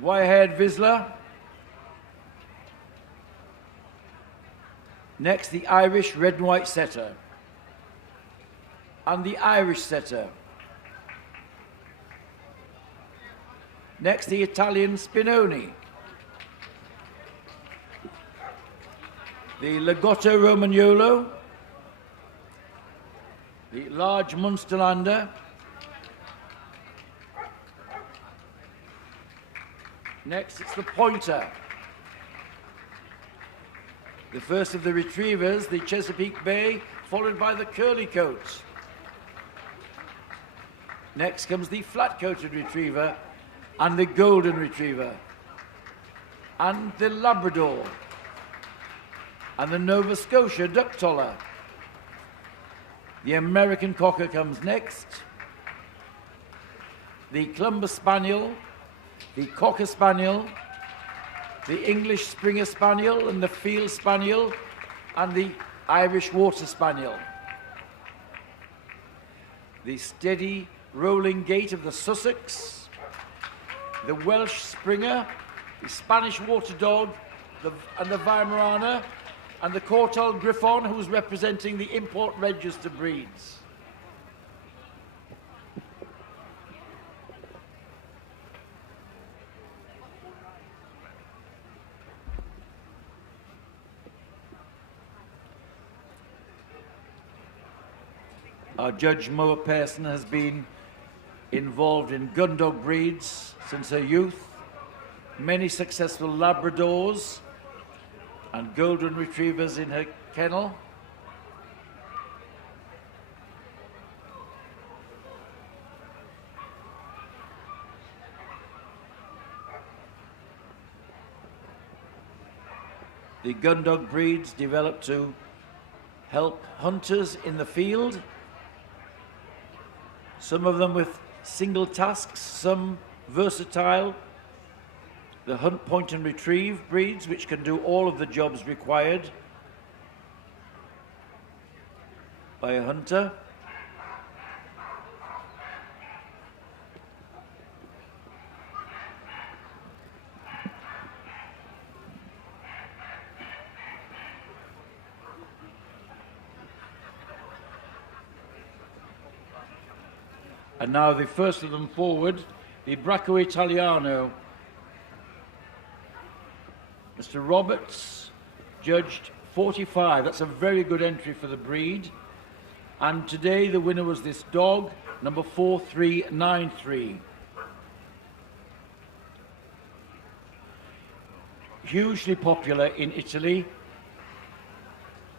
Wirehead Vizsla. Next, the Irish Red and White Setter. And the Irish Setter. Next, the Italian Spinoni. the Lagotto Romagnolo, the large Munsterlander, next it's the Pointer, the first of the retrievers, the Chesapeake Bay, followed by the Curly Coat. Next comes the flat-coated retriever and the golden retriever and the Labrador and the Nova Scotia duck toller. The American Cocker comes next, the Clumber Spaniel, the Cocker Spaniel, the English Springer Spaniel and the Field Spaniel and the Irish Water Spaniel. The steady rolling gait of the Sussex, the Welsh Springer, the Spanish Water Dog and the Weimaraner, and the Quartile Griffon, who's representing the import register breeds. Our Judge Moa Pearson has been involved in Gundog breeds since her youth, many successful Labradors and golden retrievers in her kennel. The Gundog breeds developed to help hunters in the field, some of them with single tasks, some versatile. The hunt, point and retrieve breeds, which can do all of the jobs required by a hunter. And now the first of them forward, the Braco Italiano. Mr. Roberts judged 45. That's a very good entry for the breed. And today the winner was this dog, number 4393. Hugely popular in Italy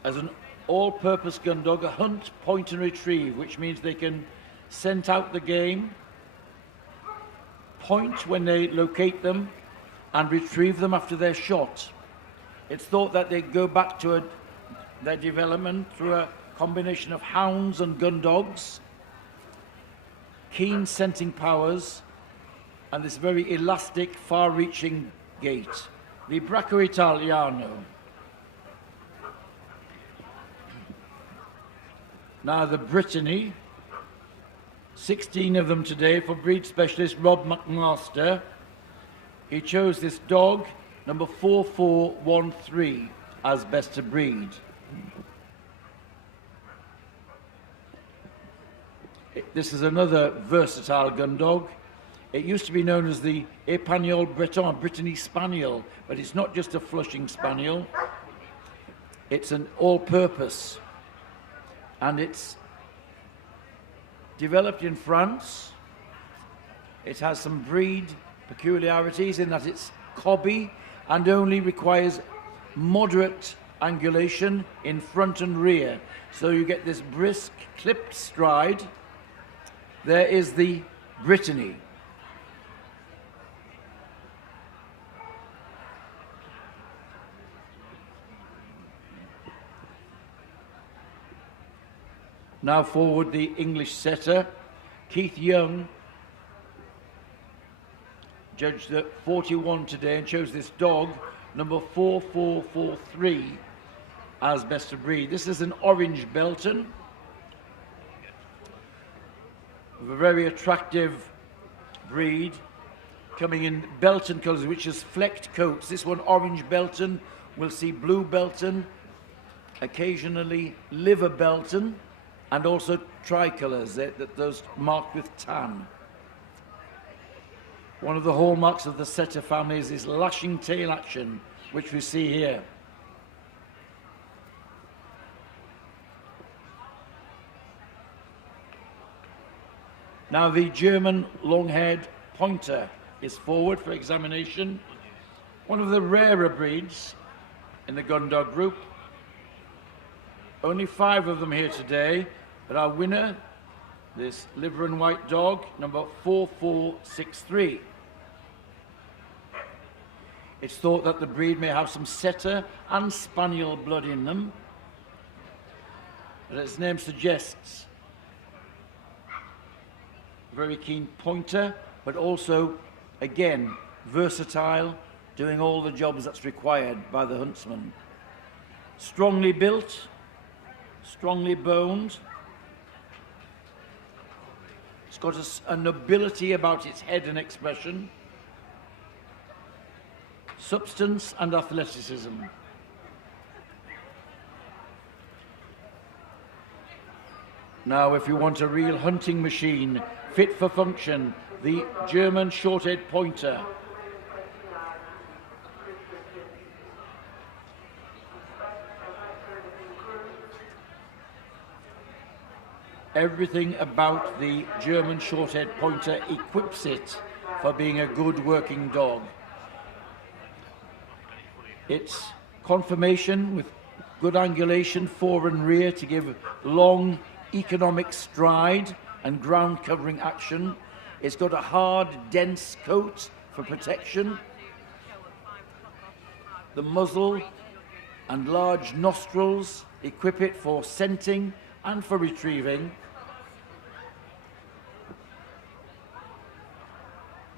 as an all-purpose gun dog, a hunt, point and retrieve, which means they can scent out the game, point when they locate them, and retrieve them after they're shot. It's thought that they go back to their development through a combination of hounds and gun dogs, keen scenting powers, and this very elastic, far-reaching gait. The Braco Italiano. Now the Brittany, 16 of them today for breed specialist Rob McMaster. He chose this dog, number 4413, as best of breed. This is another versatile gun dog. It used to be known as the Epanol Breton, Brittany Spaniel, but it's not just a flushing spaniel. It's an all-purpose. And it's developed in France. It has some breed peculiarities in that it's cobby and only requires moderate angulation in front and rear. So you get this brisk, clipped stride. There is the Brittany. Now forward the English setter, Keith Young, judged at 41 today and chose this dog, number 4443, as best of breed. This is an orange Belton, of a very attractive breed, coming in Belton colours, which is flecked coats. This one, orange Belton, we'll see blue Belton, occasionally liver Belton, and also tricolours, those marked with tan. One of the hallmarks of the setter family is this lashing tail action, which we see here. Now the German long-haired pointer is forward for examination. One of the rarer breeds in the Gundog group. Only 5 of them here today, but our winner, this liver and white dog, number 4463. It's thought that the breed may have some setter and spaniel blood in them, but its name suggests a very keen pointer, but also, again, versatile, doing all the jobs that's required by the huntsman. Strongly built, strongly boned. It's got a nobility about its head and expression, substance and athleticism. Now, if you want a real hunting machine fit for function, the German short-haired pointer. Everything about the German short-haired pointer equips it for being a good working dog. Its conformation with good angulation fore and rear to give long economic stride and ground covering action. It's got a hard, dense coat for protection. The muzzle and large nostrils equip it for scenting and for retrieving.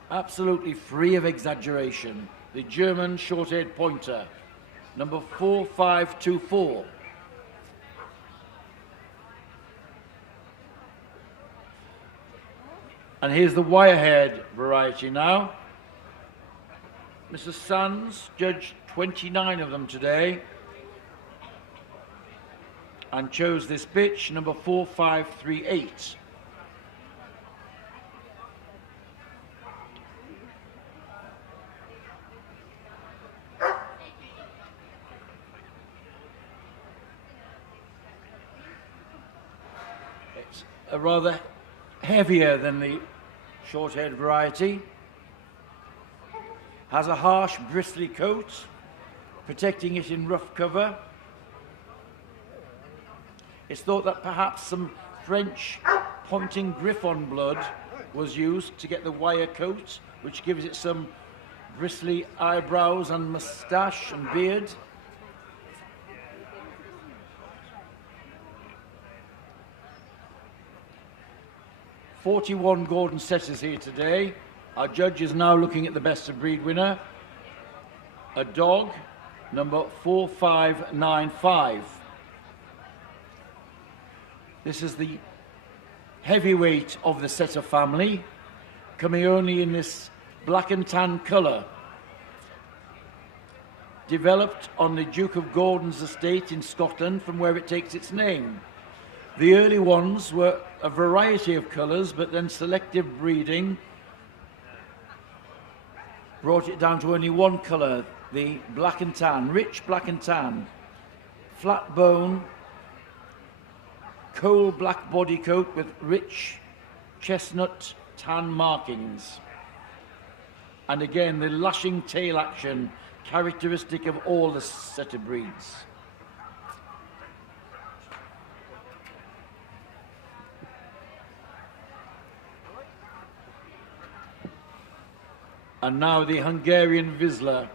Absolutely free of exaggeration. The German short-haired pointer, number 4524. And here's the wire-haired variety now. Mrs. Sands judged 29 of them today and chose this bitch, number 4538. It's a rather heavier than the short-haired variety. Has a harsh, bristly coat, protecting it in rough cover. It's thought that perhaps some French pointing Griffon blood was used to get the wire coat, which gives it some bristly eyebrows and moustache and beard. "41 Gordon setters here today. Our judge is now looking at the best of breed winner, a dog, number 4595. This is the heavyweight of the setter family, coming only in this black and tan colour. Developed on the Duke of Gordon's estate in Scotland, from where it takes its name. The early ones were a variety of colours, but then selective breeding brought it down to only one colour, the black and tan, rich black and tan. Flat bone, coal black body coat with rich chestnut tan markings. And again, the lashing tail action characteristic of all the setter breeds. And now the Hungarian Vizsla,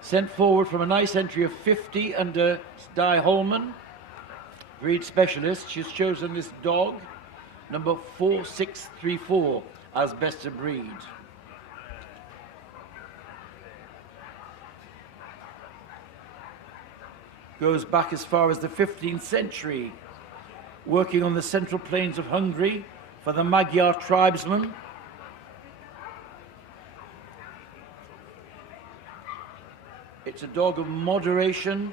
sent forward from a nice entry of 50 under Di Holman, breed specialist. She's chosen this dog, number 4634, as best of breed. Goes back as far as the 15th century, working on the central plains of Hungary for the Magyar tribesmen. It's a dog of moderation,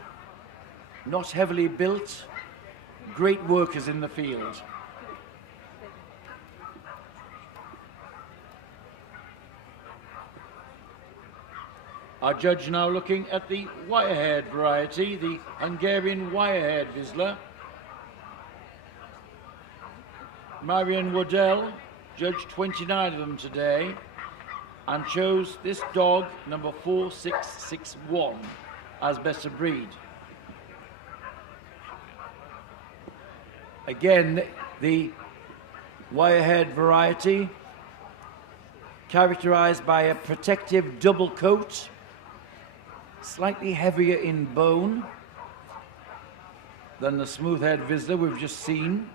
not heavily built, great workers in the field. Our judge now looking at the wire-haired variety, the Hungarian wire-haired Vizsla. Marion Waddell judged 29 of them today and chose this dog, number 4661, as best of breed. Again, the Wirehead variety, characterized by a protective double coat, slightly heavier in bone than the smooth-haired Vizsla we've just seen.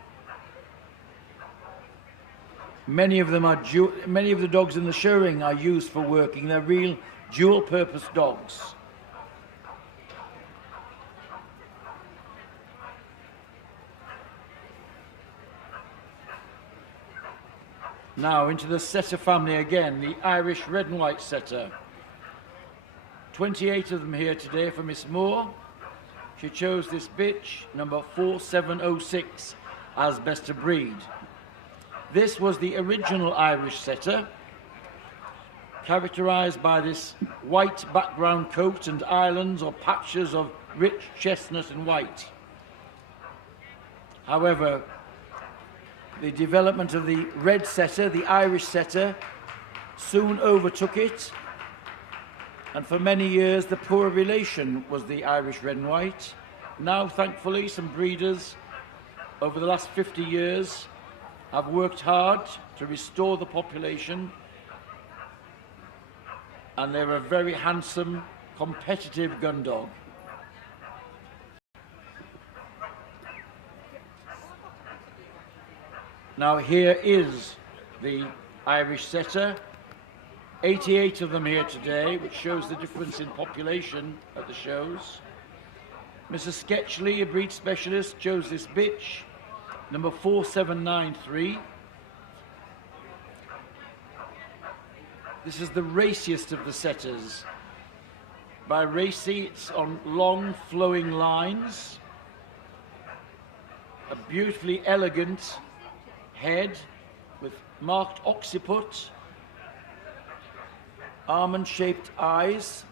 Many of the dogs in the show ring are used for working. They're real dual-purpose dogs. Now into the setter family again, the Irish red and white setter. 28 of them here today for Miss Moore. She chose this bitch, number 4706, as best of breed. This was the original Irish setter, characterized by this white background coat and islands or patches of rich chestnut and white. However, the development of the red setter, the Irish setter, soon overtook it, and for many years the poor relation was the Irish red and white. Now, thankfully, some breeders over the last 50 years have worked hard to restore the population, and they're a very handsome, competitive gun dog. Now here is the Irish setter. 88 of them here today, which shows the difference in population at the shows. Mrs. Sketchley, a breed specialist, chose this bitch, number 4793. This is the raciest of the setters. By racy, it's on long flowing lines, a beautifully elegant head with marked occiput, almond-shaped eyes,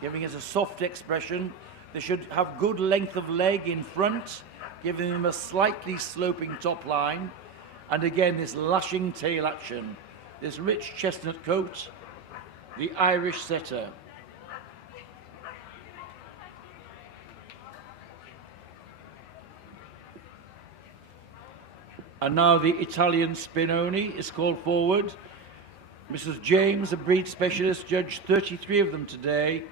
giving us a soft expression. They should have good length of leg in front, giving them a slightly sloping top line, and again this lashing tail action, this rich chestnut coat, the Irish setter. And now the Italian Spinoni is called forward. Mrs. James, a breed specialist, judged 33 of them today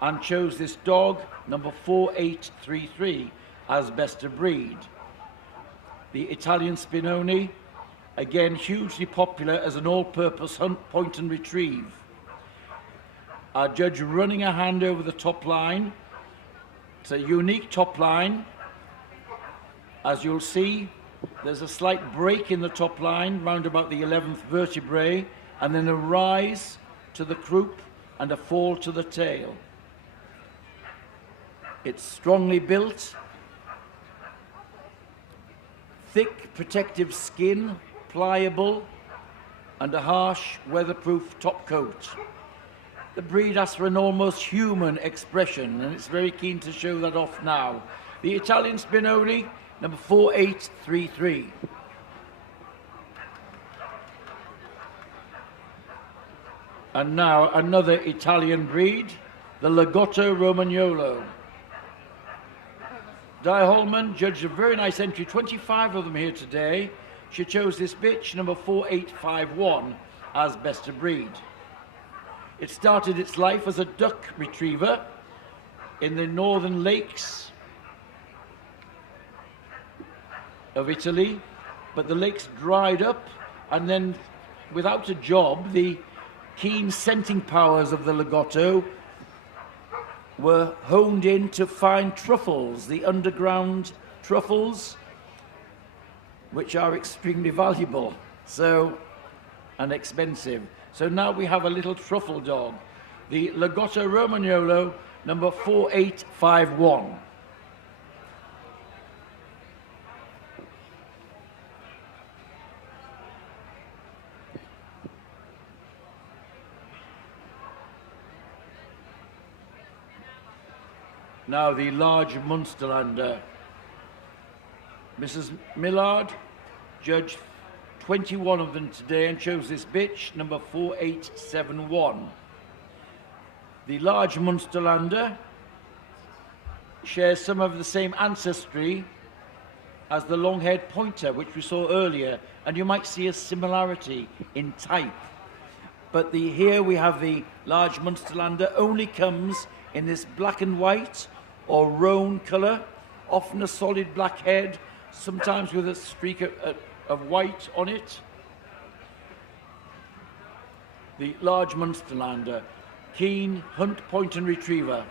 and chose this dog, number 4833, as best of breed. The Italian Spinoni, again hugely popular as an all-purpose hunt, point and retrieve. Our judge running a hand over the top line. It's a unique top line. As you'll see, there's a slight break in the top line, round about the 11th vertebrae, and then a rise to the croup and a fall to the tail. It's strongly built, thick protective skin, pliable, and a harsh weatherproof top coat. The breed asks for an almost human expression, and it's very keen to show that off now. The Italian Spinoni, number 4833. And now another Italian breed, the Lagotto Romagnolo. Di Holman judged a very nice entry, 25 of them here today. She chose this bitch, number 4851, as best of breed. It started its life as a duck retriever in the northern lakes of Italy, but the lakes dried up, and then without a job, the keen scenting powers of the Lagotto were honed in to find truffles, the underground truffles, which are extremely valuable and expensive. So now we have a little truffle dog, the Lagotto Romagnolo, number 4851. Now the large Munsterlander. Mrs. Millard judged 21 of them today and chose this bitch, number 4871. The large Munsterlander shares some of the same ancestry as the long-haired pointer, which we saw earlier, and you might see a similarity in type. But here we have the large Munsterlander, only comes in this black and white or roan colour, often a solid black head, sometimes with a streak of white on it. The large Munsterlander, keen hunt, point and retriever.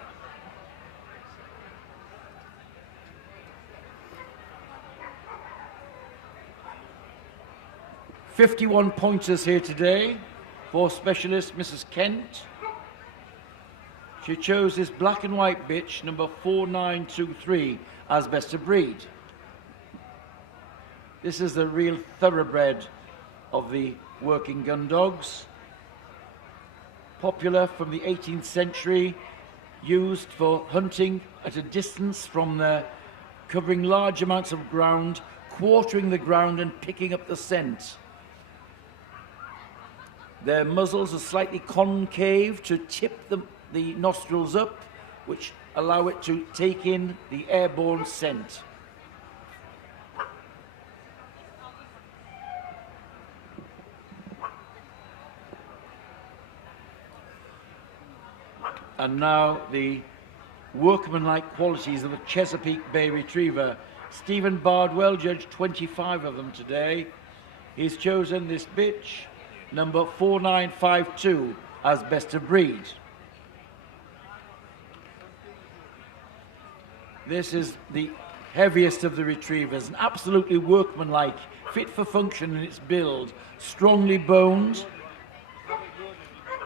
"51 pointers here today for specialist Mrs. Kent. She chose this black and white bitch, number 4923, as best of breed. This is the real thoroughbred of the working gun dogs. Popular from the 18th century, used for hunting at a distance from there, covering large amounts of ground, quartering the ground and picking up the scent. Their muzzles are slightly concave to tip the nostrils up, which allow it to take in the airborne scent. And now the workmanlike qualities of the Chesapeake Bay Retriever. Stephen Bardwell judged 25 of them today. He's chosen this bitch, number 4952, as best of breed. This is the heaviest of the retrievers, and absolutely workmanlike, fit for function in its build, strongly boned,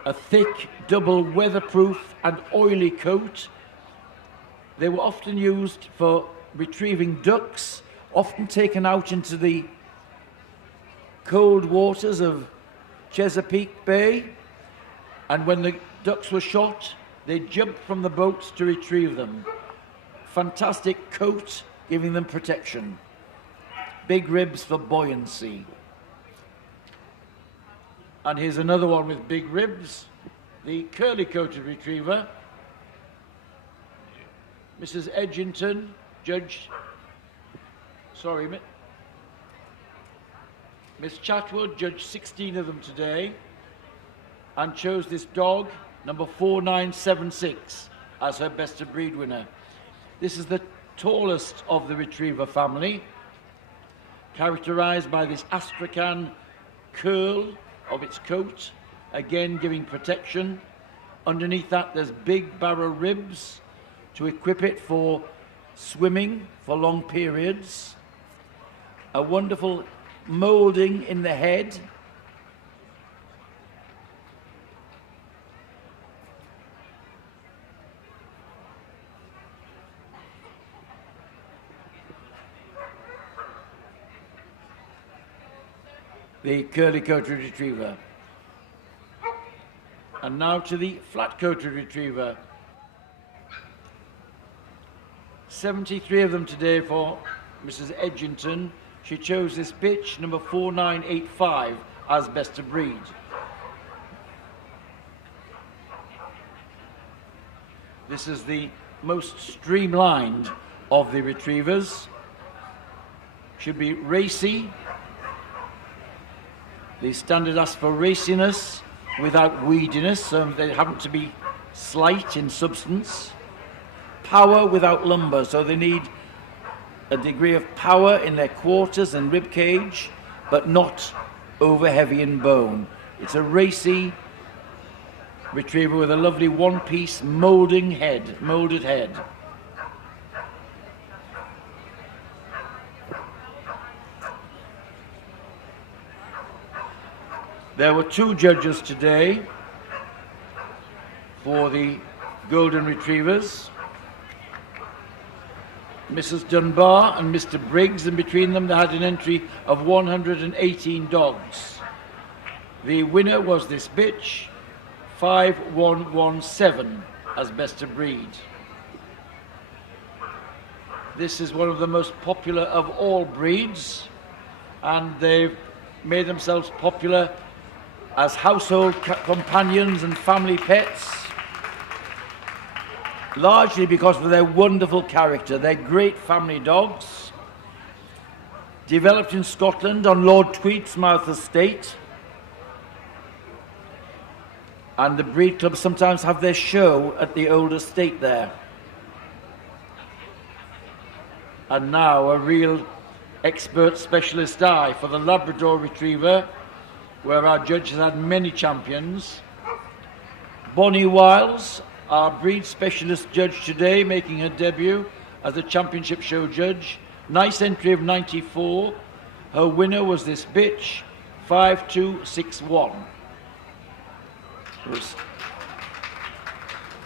a thick, double weatherproof and oily coat. They were often used for retrieving ducks, often taken out into the cold waters of Chesapeake Bay, and when the ducks were shot, they jumped from the boats to retrieve them. Fantastic coat, giving them protection. Big ribs for buoyancy. And here's another one with big ribs, the curly-coated retriever. Mrs. Edgington judged, Miss Chatwood judged 16 of them today and chose this dog, number 4976, as her best of breed winner. This is the tallest of the retriever family, characterized by this astrakhan curl of its coat, again giving protection. Underneath that there's big barrow ribs to equip it for swimming for long periods. A wonderful moulding in the head. The curly-coated retriever. And now to the flat-coated retriever. 73 of them today for Mrs. Edgington. She chose this bitch, number 4985, as best of breed. This is the most streamlined of the retrievers. Should be racy. The standard asks for raciness without weediness, so they happen to be slight in substance. Power without lumber, so they need a degree of power in their quarters and rib cage, but not over heavy in bone. It's a racy retriever with a lovely one-piece molded head. There were two judges today for the Golden Retrievers, Mrs. Dunbar and Mr. Briggs, and between them they had an entry of 118 dogs. The winner was this bitch, 5117, as best of breed. This is one of the most popular of all breeds, and they've made themselves popular as household companions and family pets, largely because of their wonderful character. They're great family dogs, developed in Scotland on Lord Tweedsmouth estate, and the breed clubs sometimes have their show at the old estate there. And now a real expert specialist eye for the Labrador Retriever, where our judge has had many champions. Bonnie Wiles, our breed specialist judge today, making her debut as a championship show judge. Nice entry of 94. Her winner was this bitch, 5261.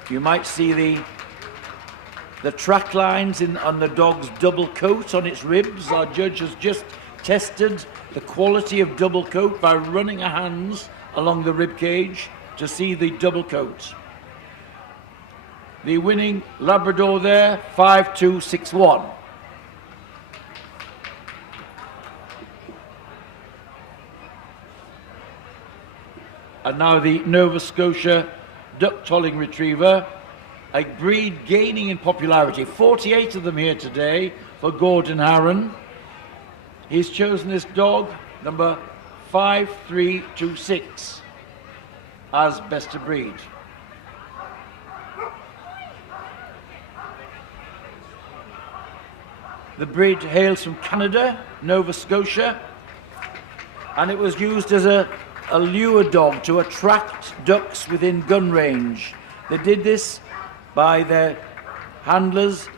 You might see the track lines on the dog's double coat on its ribs. Our judge has just tested the quality of double coat by running her hands along the rib cage to see the double coat. The winning Labrador there, 5261. And now the Nova Scotia duck-tolling retriever, a breed gaining in popularity. 48 of them here today for Gordon Harron. He's chosen this dog, number 5326, as best of breed. The breed hails from Canada, Nova Scotia, and it was used as a lure dog to attract ducks within gun range. They did this by their handlers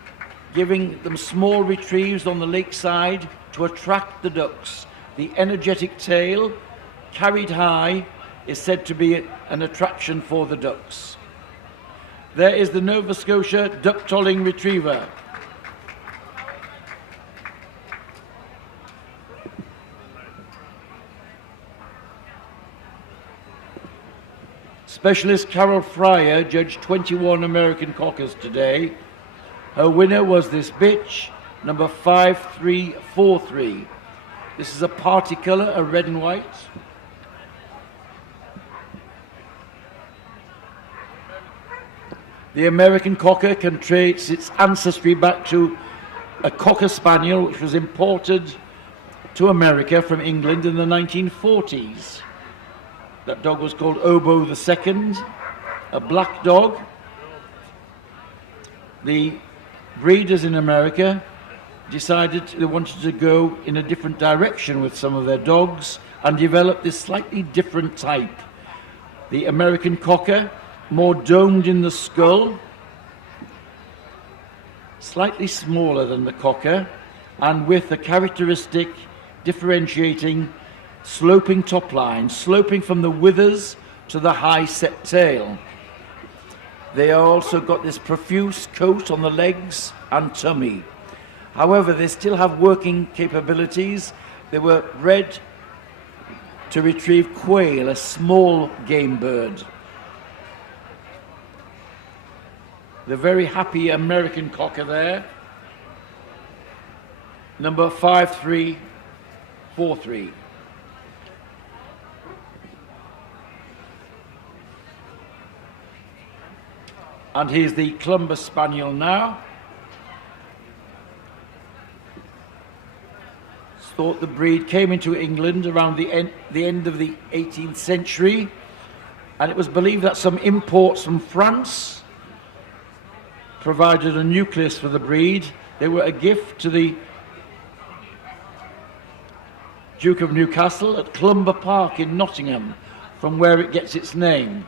giving them small retrieves on the lakeside to attract the ducks. The energetic tail, carried high, is said to be an attraction for the ducks. There is the Nova Scotia duck-tolling retriever. Specialist Carol Fryer judged 21 American Cockers today. Her winner was this bitch, number 5343. This is a party colour, a red and white. The American Cocker can trace its ancestry back to a Cocker Spaniel which was imported to America from England in the 1940s. That dog was called Obo II, a black dog. The breeders in America decided they wanted to go in a different direction with some of their dogs and develop this slightly different type. The American Cocker, more domed in the skull, slightly smaller than the Cocker, and with a characteristic differentiating sloping top line, sloping from the withers to the high set tail. They also got this profuse coat on the legs and tummy. However, they still have working capabilities. They were bred to retrieve quail, a small game bird. The very happy American Cocker there, number 5343. And here's the Clumber Spaniel now. It's thought the breed came into England around the end of the 18th century, and it was believed that some imports from France provided a nucleus for the breed. They were a gift to the Duke of Newcastle at Clumber Park in Nottingham, from where it gets its name.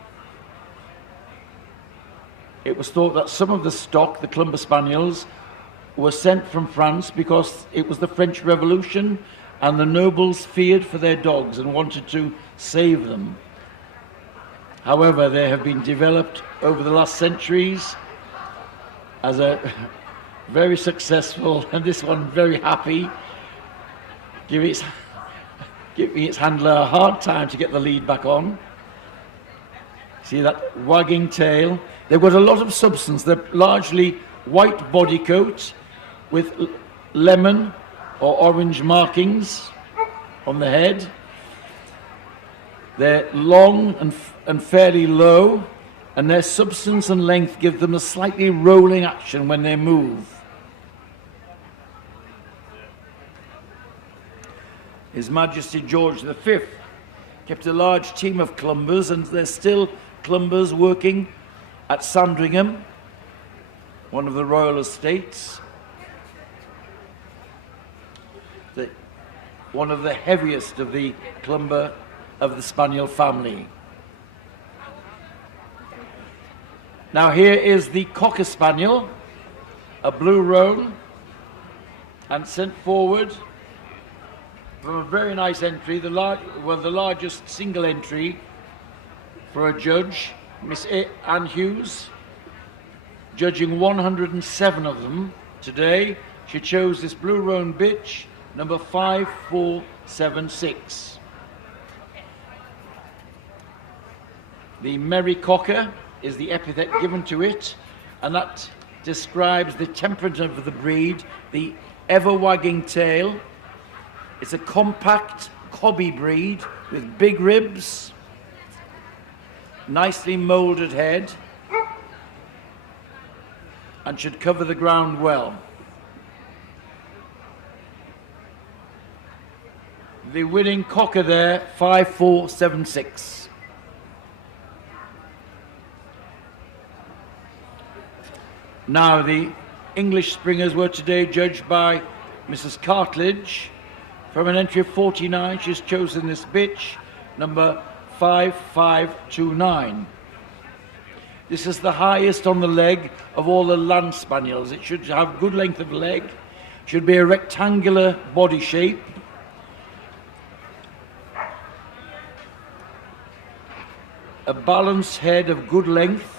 It was thought that some of the stock, the Clumber Spaniels, were sent from France because it was the French Revolution and the nobles feared for their dogs and wanted to save them. However, they have been developed over the last centuries as a very successful, and this one very happy, giving its handler a hard time to get the lead back on. See that wagging tail? They've got a lot of substance. They're largely white body coat with lemon or orange markings. on the head. They're long and fairly low, and their substance and length give them a slightly rolling action when they move. His Majesty George V kept a large team of clumbers, and there's still clumbers working at Sandringham, one of the royal estates. One of the heaviest of the clumber of the Spaniel family. Now here is the Cocker Spaniel, a blue roan, and sent forward from a very nice entry, the largest single entry for a judge, Miss Anne Hughes, judging 107 of them today. She chose this blue roan bitch, number 5476. The Merry Cocker is the epithet given to it, and that describes the temperament of the breed, the ever-wagging tail. It's a compact, cobby breed with big ribs, nicely moulded head, and should cover the ground well. The winning Cocker there, 5476. Now the English springers were today judged by Mrs. Cartledge. From an entry of 49, she's chosen this bitch, number 5529. This is the highest on the leg of all the land spaniels. It should have good length of leg, should be a rectangular body shape, a balanced head of good length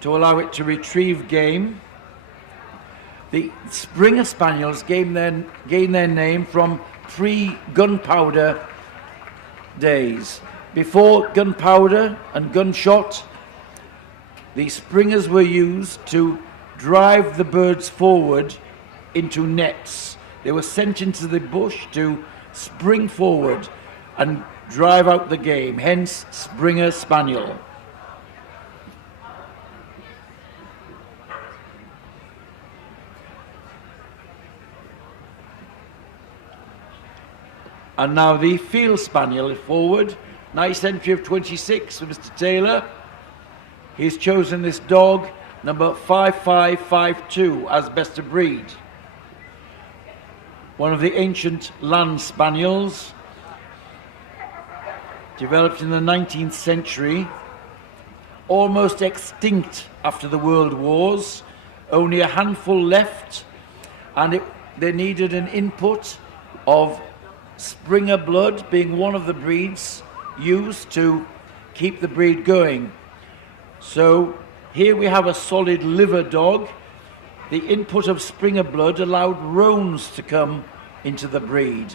to allow it to retrieve game. The Springer Spaniels gained their name from pre-gunpowder days. Before gunpowder and gunshot, the Springers were used to drive the birds forward into nets. They were sent into the bush to spring forward and drive out the game, hence Springer Spaniel. And now the Field Spaniel forward. Nice entry of 26 for Mr. Taylor. He's chosen this dog, number 5552, as best of breed. One of the ancient land spaniels, developed in the 19th century, almost extinct after the World Wars, only a handful left, and they needed an input of Springer blood, being one of the breeds used to keep the breed going. So here we have a solid liver dog. The input of Springer blood allowed roans to come into the breed.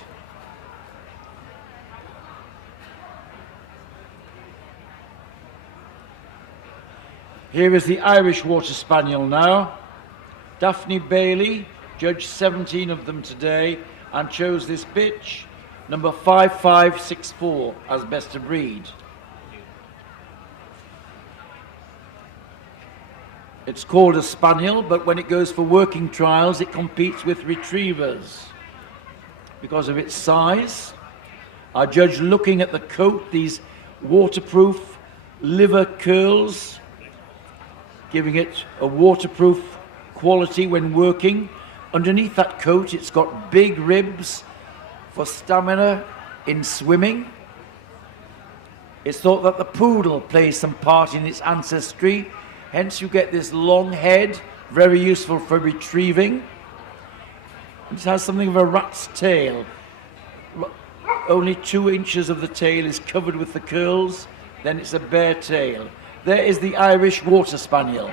Here is the Irish Water Spaniel now. Daphne Bailey judged 17 of them today and chose this bitch, number 5564, as best of breed. It's called a spaniel, but when it goes for working trials, it competes with retrievers because of its size. Our judge, looking at the coat, these waterproof liver curls, giving it a waterproof quality when working. Underneath that coat, it's got big ribs for stamina in swimming. It's thought that the poodle plays some part in its ancestry. Hence you get this long head, very useful for retrieving. It has something of a rat's tail. Only 2 inches of the tail is covered with the curls, then it's a bare tail. There is the Irish Water Spaniel.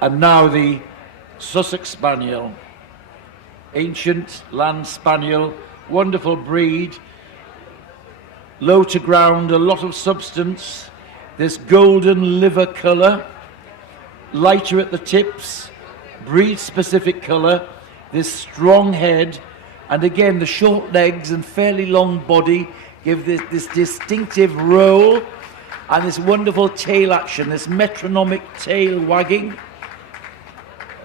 And now the Sussex Spaniel, ancient land spaniel, wonderful breed. low to ground, a lot of substance, this golden liver colour, lighter at the tips, breed-specific colour, this strong head, and again the short legs and fairly long body give this distinctive roll and this wonderful tail action, this metronomic tail wagging.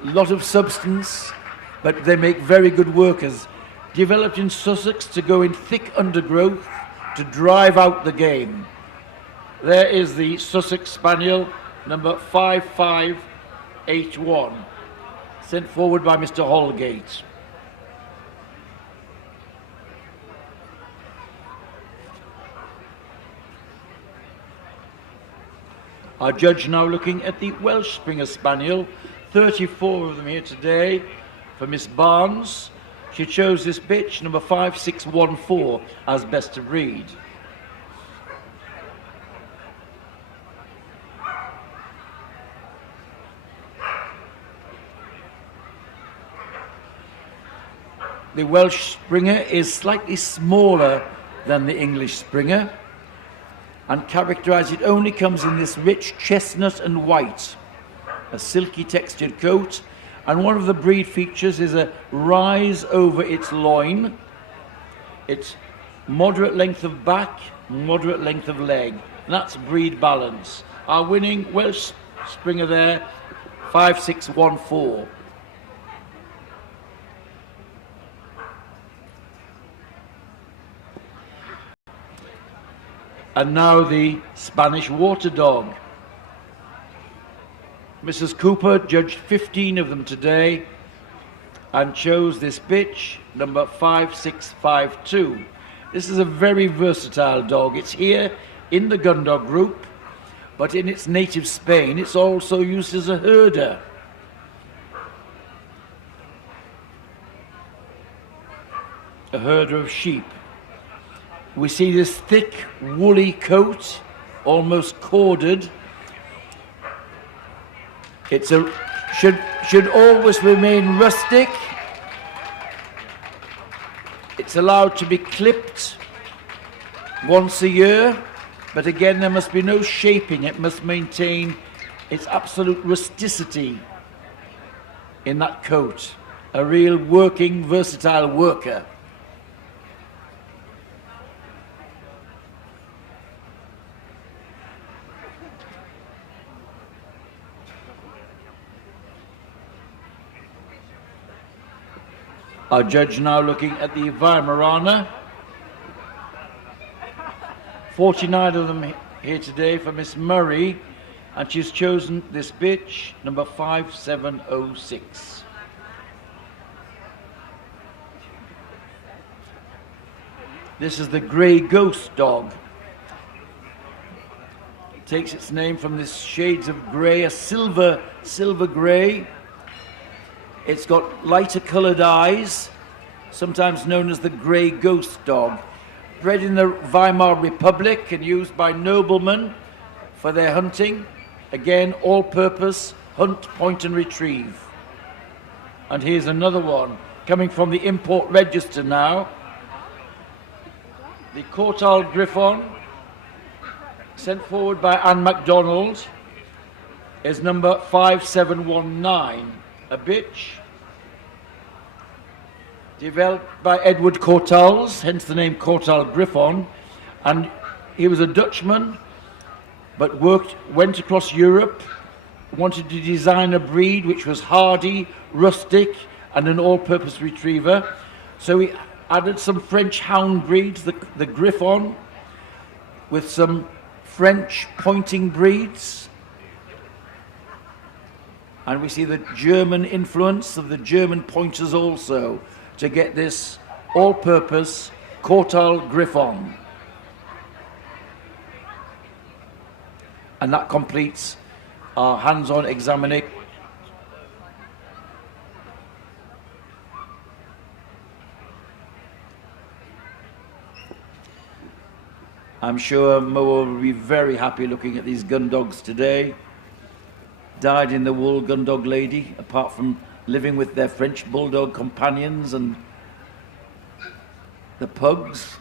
A lot of substance, but they make very good workers. Developed in Sussex to go in thick undergrowth to drive out the game. There is the Sussex Spaniel, number 5581, sent forward by Mr. Holgate. Our judge now looking at the Welsh Springer Spaniel, 34 of them here today for Miss Barnes. She chose this bitch, number 5614, as best of breed. The Welsh Springer is slightly smaller than the English Springer, and characterized, it only comes in this rich chestnut and white, a silky textured coat, and one of the breed features is a rise over its loin. It's moderate length of back, moderate length of leg, and that's breed balance. Our winning Welsh Springer there, 5614. And now the Spanish Water Dog. Mrs. Cooper judged 15 of them today and chose this bitch, number 5652. This is a very versatile dog. It's here in the Gundog Group, but in its native Spain, it's also used as a herder. A herder of sheep. We see this thick, woolly coat, almost corded. It's should always remain rustic. It's allowed to be clipped once a year, but again there must be no shaping. It must maintain its absolute rusticity in that coat. A real working, versatile worker. Our judge now looking at the Weimaraner. 49 of them here today for Miss Murray, and she's chosen this bitch, number 5706. This is the Grey Ghost Dog. It takes its name from this shades of grey, a silver grey. It's got lighter coloured eyes, sometimes known as the Grey Ghost Dog. Bred in the Weimar Republic and used by noblemen for their hunting. Again, all-purpose, hunt, point and retrieve. And here's another one, coming from the import register now. The Quartile Griffon, sent forward by Anne MacDonald, is number 5719. A bitch, developed by Edward Quartiles, hence the name Quartile Griffon, and he was a Dutchman, but went across Europe, wanted to design a breed which was hardy, rustic, and an all-purpose retriever. So he added some French hound breeds, the Griffon, with some French pointing breeds. And we see the German influence of the German pointers also to get this all-purpose Quartile Griffon. And that completes our hands-on examination. I'm sure Mo will be very happy looking at these gun dogs today. Dyed in the wool Gundog lady, apart from living with their French bulldog companions and the pugs.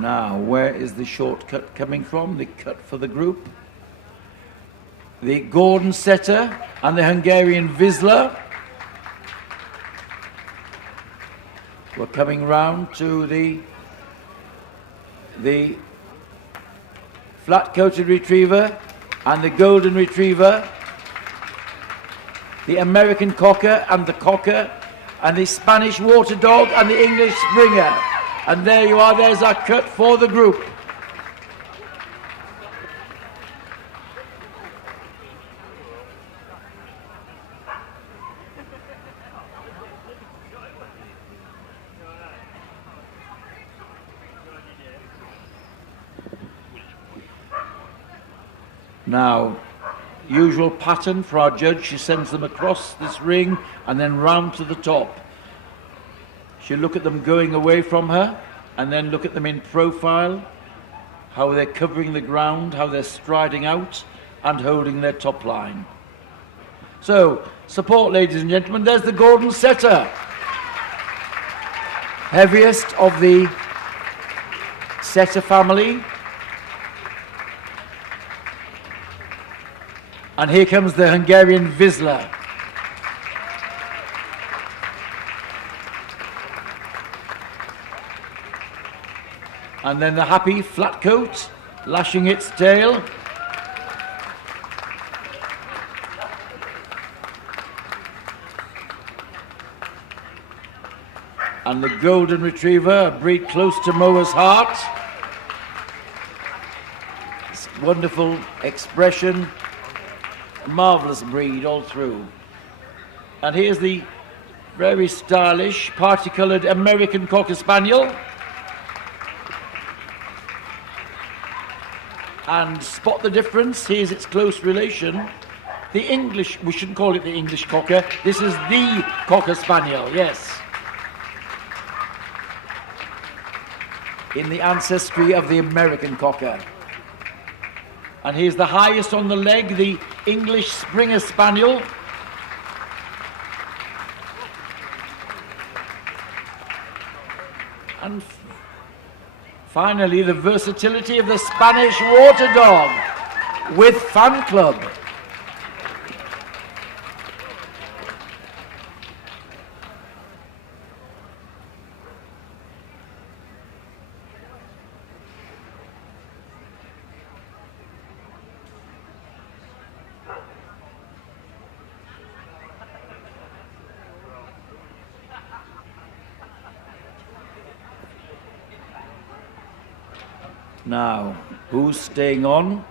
Now, where is the shortcut coming from? The cut for the group. The Gordon Setter and the Hungarian Vizsla were coming round to the flat-coated retriever and the golden retriever, the American cocker and the cocker, and the Spanish water dog and the English springer. And there you are, there's our cut for the group. Now, usual pattern for our judge, she sends them across this ring and then round to the top. She'll look at them going away from her and then look at them in profile, how they're covering the ground, how they're striding out and holding their top line. So, support, ladies and gentlemen, there's the Gordon Setter. Heaviest of the Setter family. And here comes the Hungarian Vizsla. And then the happy flat coat, lashing its tail. And the golden retriever, a breed close to Moa's heart. It's wonderful expression, marvellous breed all through. And here's the very stylish, parti-coloured American Cocker Spaniel. And spot the difference, here's its close relation. The English, we shouldn't call it the English Cocker, this is the Cocker Spaniel, yes. In the ancestry of the American Cocker. And here's the highest on the leg, the English Springer Spaniel. And finally, the versatility of the Spanish water dog with fan club. Now, who's staying on?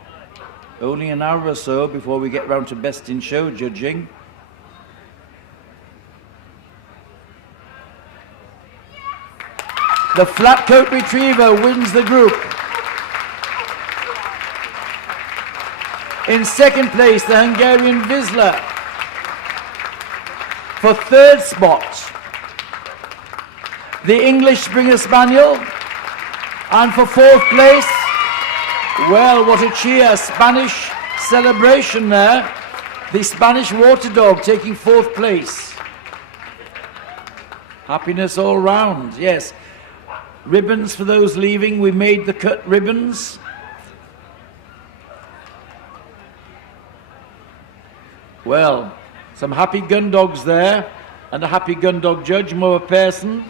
Only an hour or so before we get round to best in show judging. The flat coat retriever wins the group. In second place, the Hungarian Vizsla. For third spot, the English Springer Spaniel. And for fourth place, well, what a cheer, Spanish celebration there. The Spanish water dog taking fourth place. Happiness all round, yes. Ribbons for those leaving, we made the cut ribbons. Well, some happy gun dogs there, and a happy gun dog judge, Moa Persson.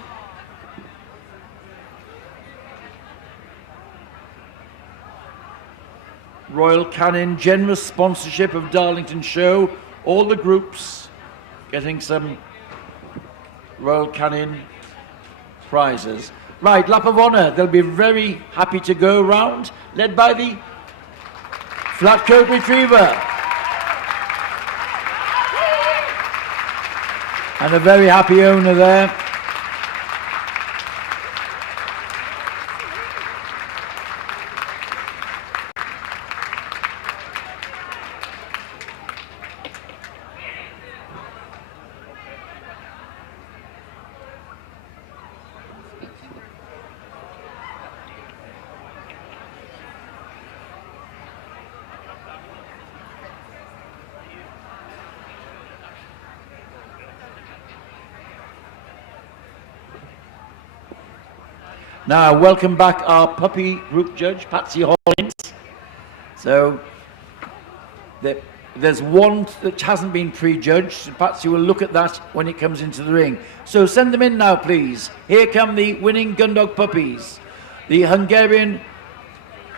Royal Canin, generous sponsorship of Darlington Show. All the groups getting some Royal Canin prizes. Right, lap of honour. They'll be very happy to go round, led by the flat coat retriever. And a very happy owner there. Now, welcome back our puppy group judge, Patsy Hollins. So, there's one that hasn't been prejudged. Patsy will look at that when it comes into the ring. So send them in now, please. Here come the winning Gundog Puppies. The Hungarian,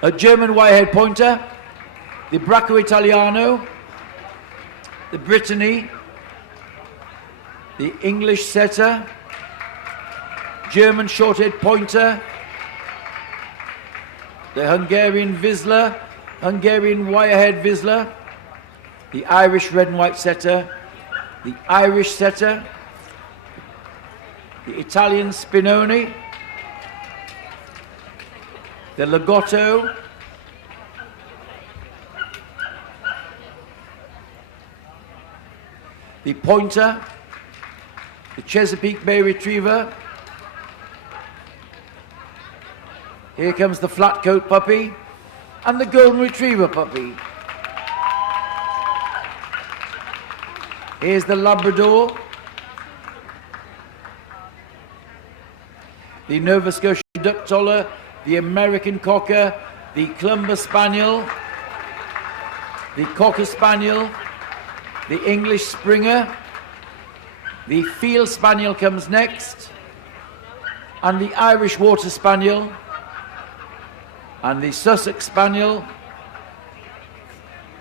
a German Wirehead Pointer, the Braco Italiano, the Brittany, the English Setter, German Shorthead Pointer, the Hungarian Vizsla, Hungarian Wirehead Vizsla, the Irish Red and White Setter, the Irish Setter, the Italian Spinoni, the Lagotto, the Pointer, the Chesapeake Bay Retriever. Here comes the Flat Coat Puppy and the Golden Retriever Puppy. Here's the Labrador, the Nova Scotia Duck Toller, the American Cocker, the Clumber Spaniel, the Cocker Spaniel, the English Springer, the Field Spaniel comes next, and the Irish Water Spaniel, and the Sussex Spaniel,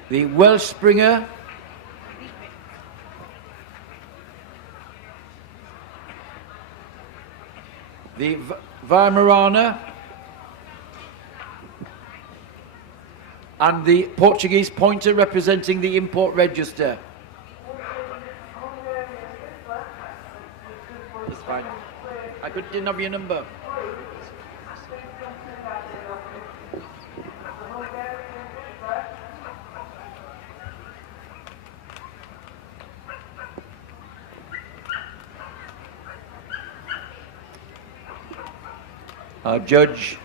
the Welsh Springer, the Weimaraner, and the Portuguese Pointer representing the import register. That's fine. I didn't have your number. Our judge,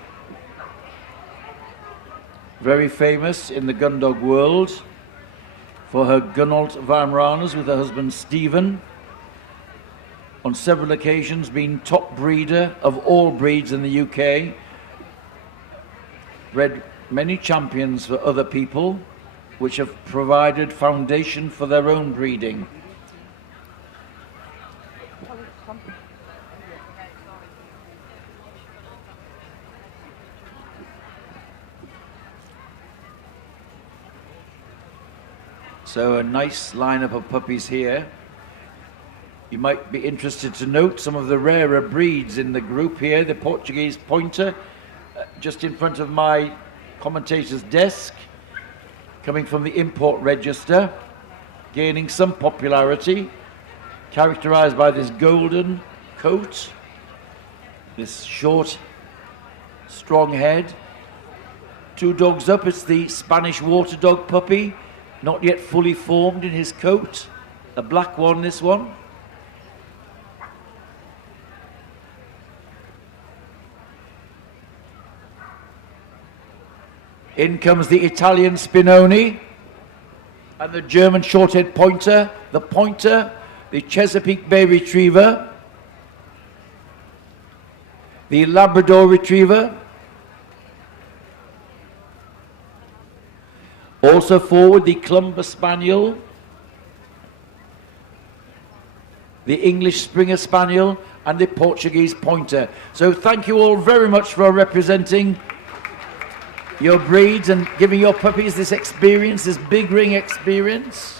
very famous in the Gundog world for her Gunnalt Weimaraners with her husband Stephen. On several occasions been top breeder of all breeds in the UK. Bred many champions for other people, which have provided foundation for their own breeding. So a nice lineup of puppies here. You might be interested to note some of the rarer breeds in the group here. The Portuguese Pointer, just in front of my commentator's desk, coming from the import register, gaining some popularity, characterized by this golden coat, this short, strong head. Two dogs up, it's the Spanish Water Dog Puppy, not yet fully formed in his coat. A black one, this one. In comes the Italian Spinoni and the German Shorthead Pointer, the Chesapeake Bay Retriever, the Labrador Retriever. Also forward, the Clumber Spaniel, the English Springer Spaniel, and the Portuguese Pointer. So thank you all very much for representing your breeds and giving your puppies this experience, this big ring experience.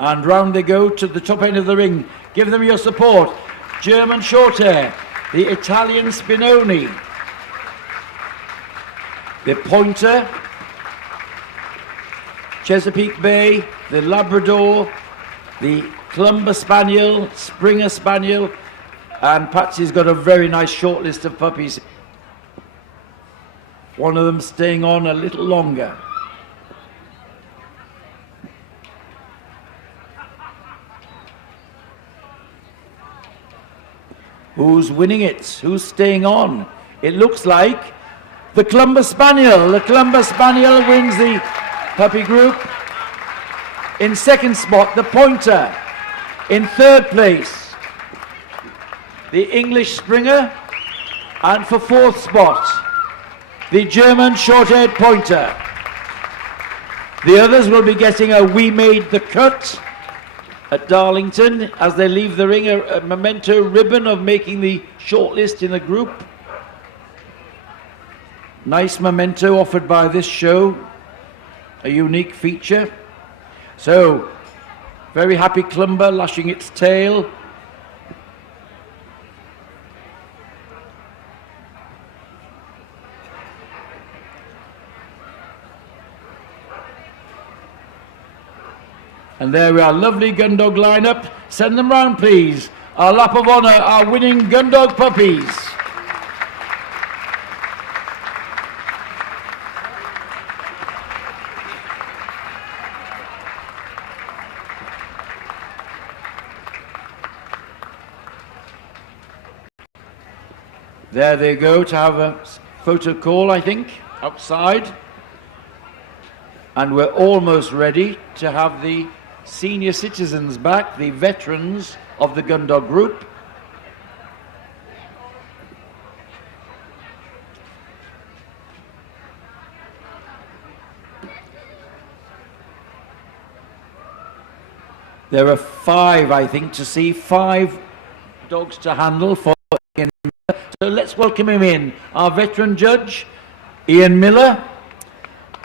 And round they go to the top end of the ring. Give them your support. German Shorthair, the Italian Spinoni, the Pointer, Chesapeake Bay, the Labrador, the Clumber Spaniel, Springer Spaniel, and Patsy's got a very nice short list of puppies. One of them staying on a little longer. Who's winning it? Who's staying on? It looks like the Clumber Spaniel. The Clumber Spaniel wins the puppy group. In second spot, the Pointer. In third place, the English Springer. And for fourth spot, the German Short-Haired Pointer. The others will be getting a "We Made the Cut" at Darlington as they leave the ring, a memento ribbon of making the shortlist in the group. Nice memento offered by this show, a unique feature. So, very happy Clumber lashing its tail. And there we are, lovely Gundog lineup. Send them round, please. Our lap of honour, our winning Gundog Puppies. There they go to have a photo call, I think, outside. And we're almost ready to have the senior citizens back, the veterans of the Gundog group. There are 5, I think, to see, 5 dogs to handle for Ian Miller. So let's welcome him in, our veteran judge, Ian Miller,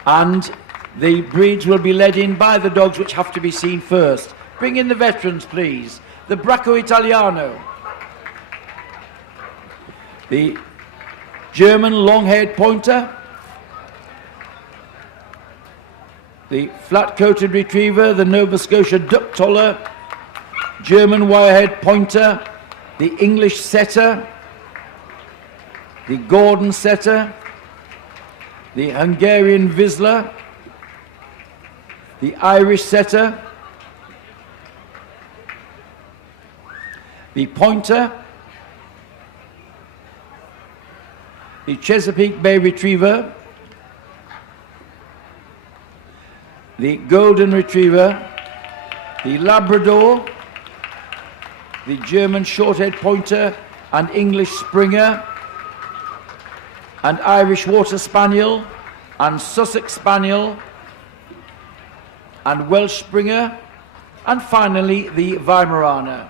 and the breeds will be led in by the dogs which have to be seen first. Bring in the veterans, please. The Braco Italiano, the German long-haired Pointer, the flat-coated Retriever, the Nova Scotia Duck Toller, German Wirehead Pointer, the English Setter, the Gordon Setter, the Hungarian Vizsla, the Irish Setter, the Pointer, the Chesapeake Bay Retriever, the Golden Retriever, the Labrador, the German Short-Haired Pointer and English Springer, and Irish Water Spaniel, and Sussex Spaniel, and Welsh Springer, and finally the Weimaraner.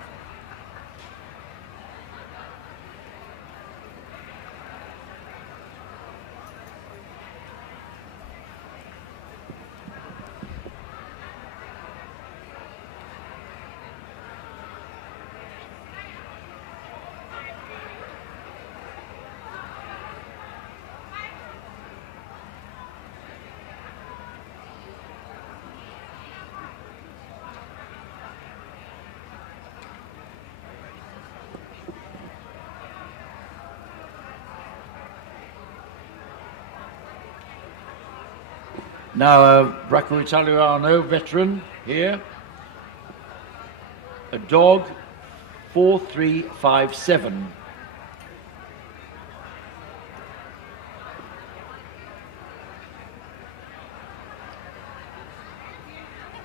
Now, Braco Italiano, veteran here. A dog, 4357.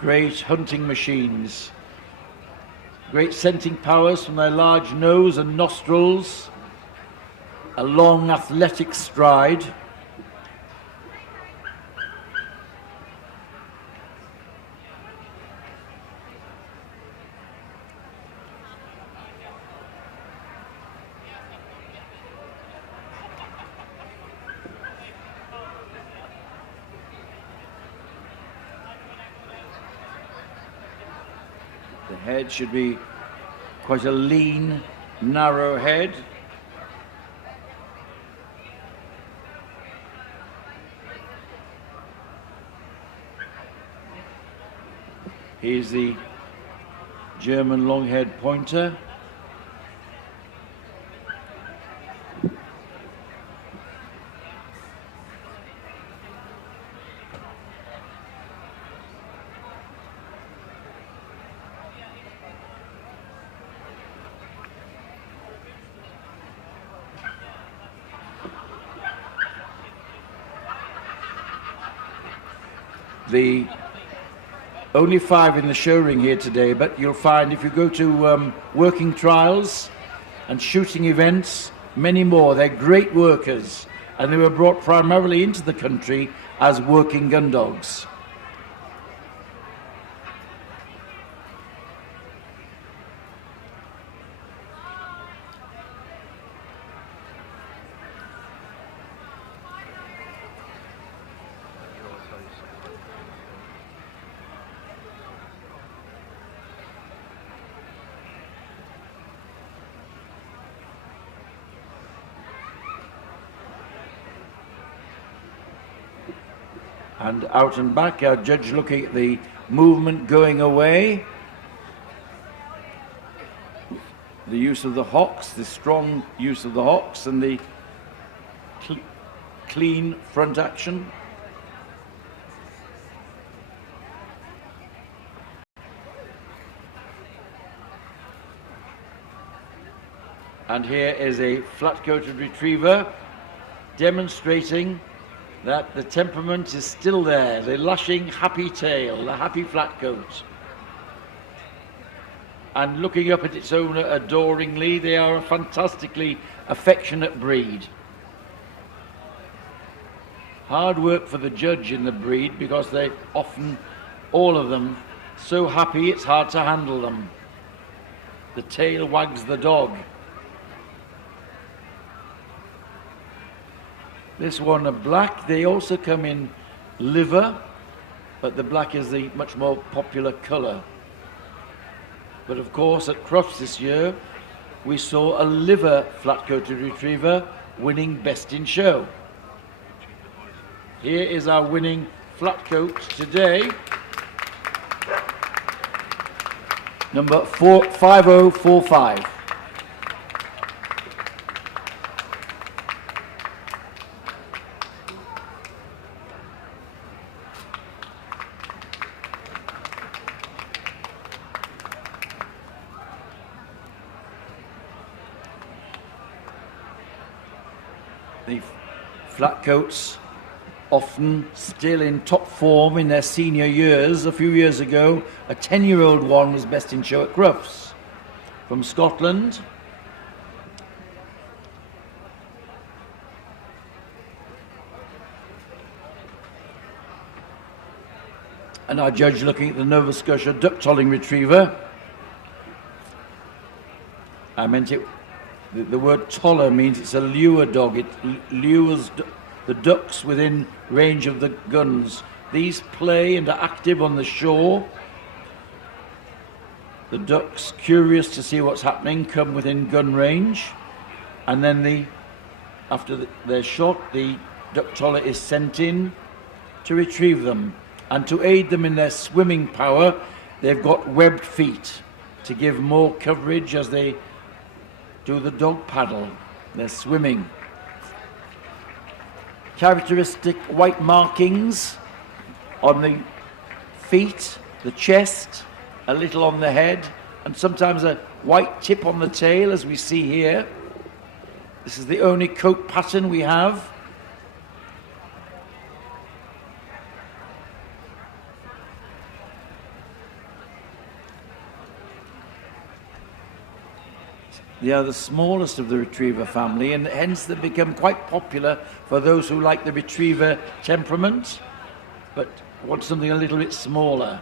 Great hunting machines. Great scenting powers from their large nose and nostrils. A long athletic stride. The head should be quite a lean, narrow head. Here's the German long-haired Pointer. the only 5 in the show ring here today, but you'll find if you go to working trials and shooting events, many more. They're great workers, and they were brought primarily into the country as working gun dogs. And out and back, our judge looking at the movement going away. The use of the hocks, the strong use of the hocks, and the clean front action. And here is a flat-coated retriever demonstrating that the temperament is still there, the lushing, happy tail, the happy flat coat. And looking up at its owner adoringly, they are a fantastically affectionate breed. Hard work for the judge in the breed because they often, all of them, so happy it's hard to handle them. The tail wags the dog. This one a black. They also come in liver, but the black is the much more popular colour. But of course at Crufts this year we saw a liver flat-coated retriever winning best in show. Here is our winning flat coat today, number 5045. The flatcoats often still in top form in their senior years. A few years ago, a 10-year-old one was best in show at Crufts. From Scotland, and our judge looking at the Nova Scotia duck-tolling retriever. I meant it. The word toller means it's a lure dog. It lures the ducks within range of the guns. These play and are active on the shore. The ducks, curious to see what's happening, come within gun range. And then after they're shot, the duck toller is sent in to retrieve them. And to aid them in their swimming power, they've got webbed feet to give more coverage as they do the dog paddle. They're swimming. Characteristic white markings on the feet, the chest, a little on the head, and sometimes a white tip on the tail, as we see here. This is the only coat pattern we have. They are the smallest of the retriever family, and hence they become quite popular for those who like the retriever temperament, but want something a little bit smaller.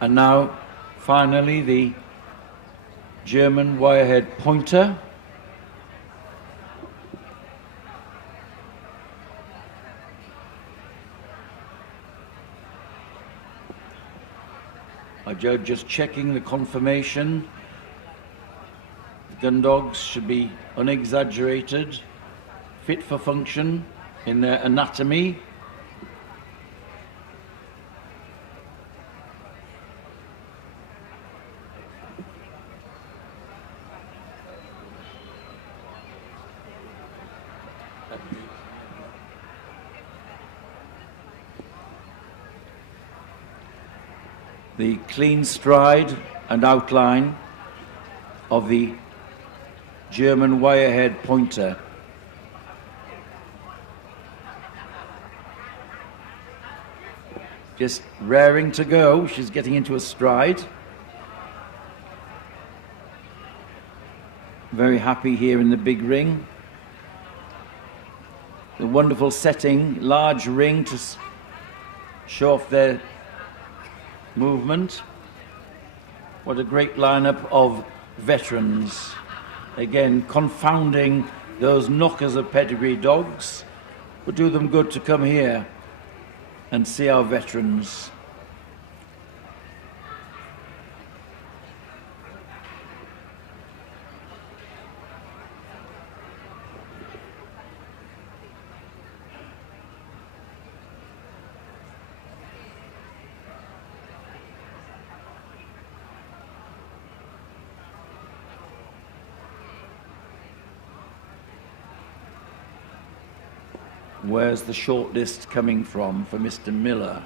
And now, finally, the German Wirehead Pointer. Our judge just checking the confirmation. The gun dogs should be unexaggerated, fit for function in their anatomy. The clean stride and outline of the German Wirehead Pointer. Just raring to go. She's getting into a stride. Very happy here in the big ring. The wonderful setting, large ring to show off their movement. What a great lineup of veterans. Again, confounding those knockers of pedigree dogs. Would do them good to come here and see our veterans. Where's the shortlist coming from for Mr. Miller?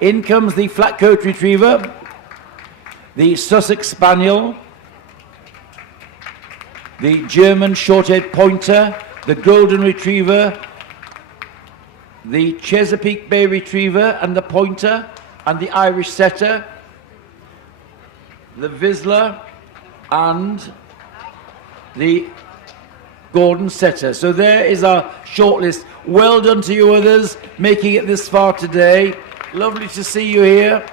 In comes the Flat-Coat Retriever, the Sussex Spaniel, the German Short-Haired Pointer, the Golden Retriever, the Chesapeake Bay Retriever and the Pointer, and the Irish Setter, the Vizsla, and the Gordon Setter. So there is our shortlist. Well done to you others, making it this far today. Lovely to see you here.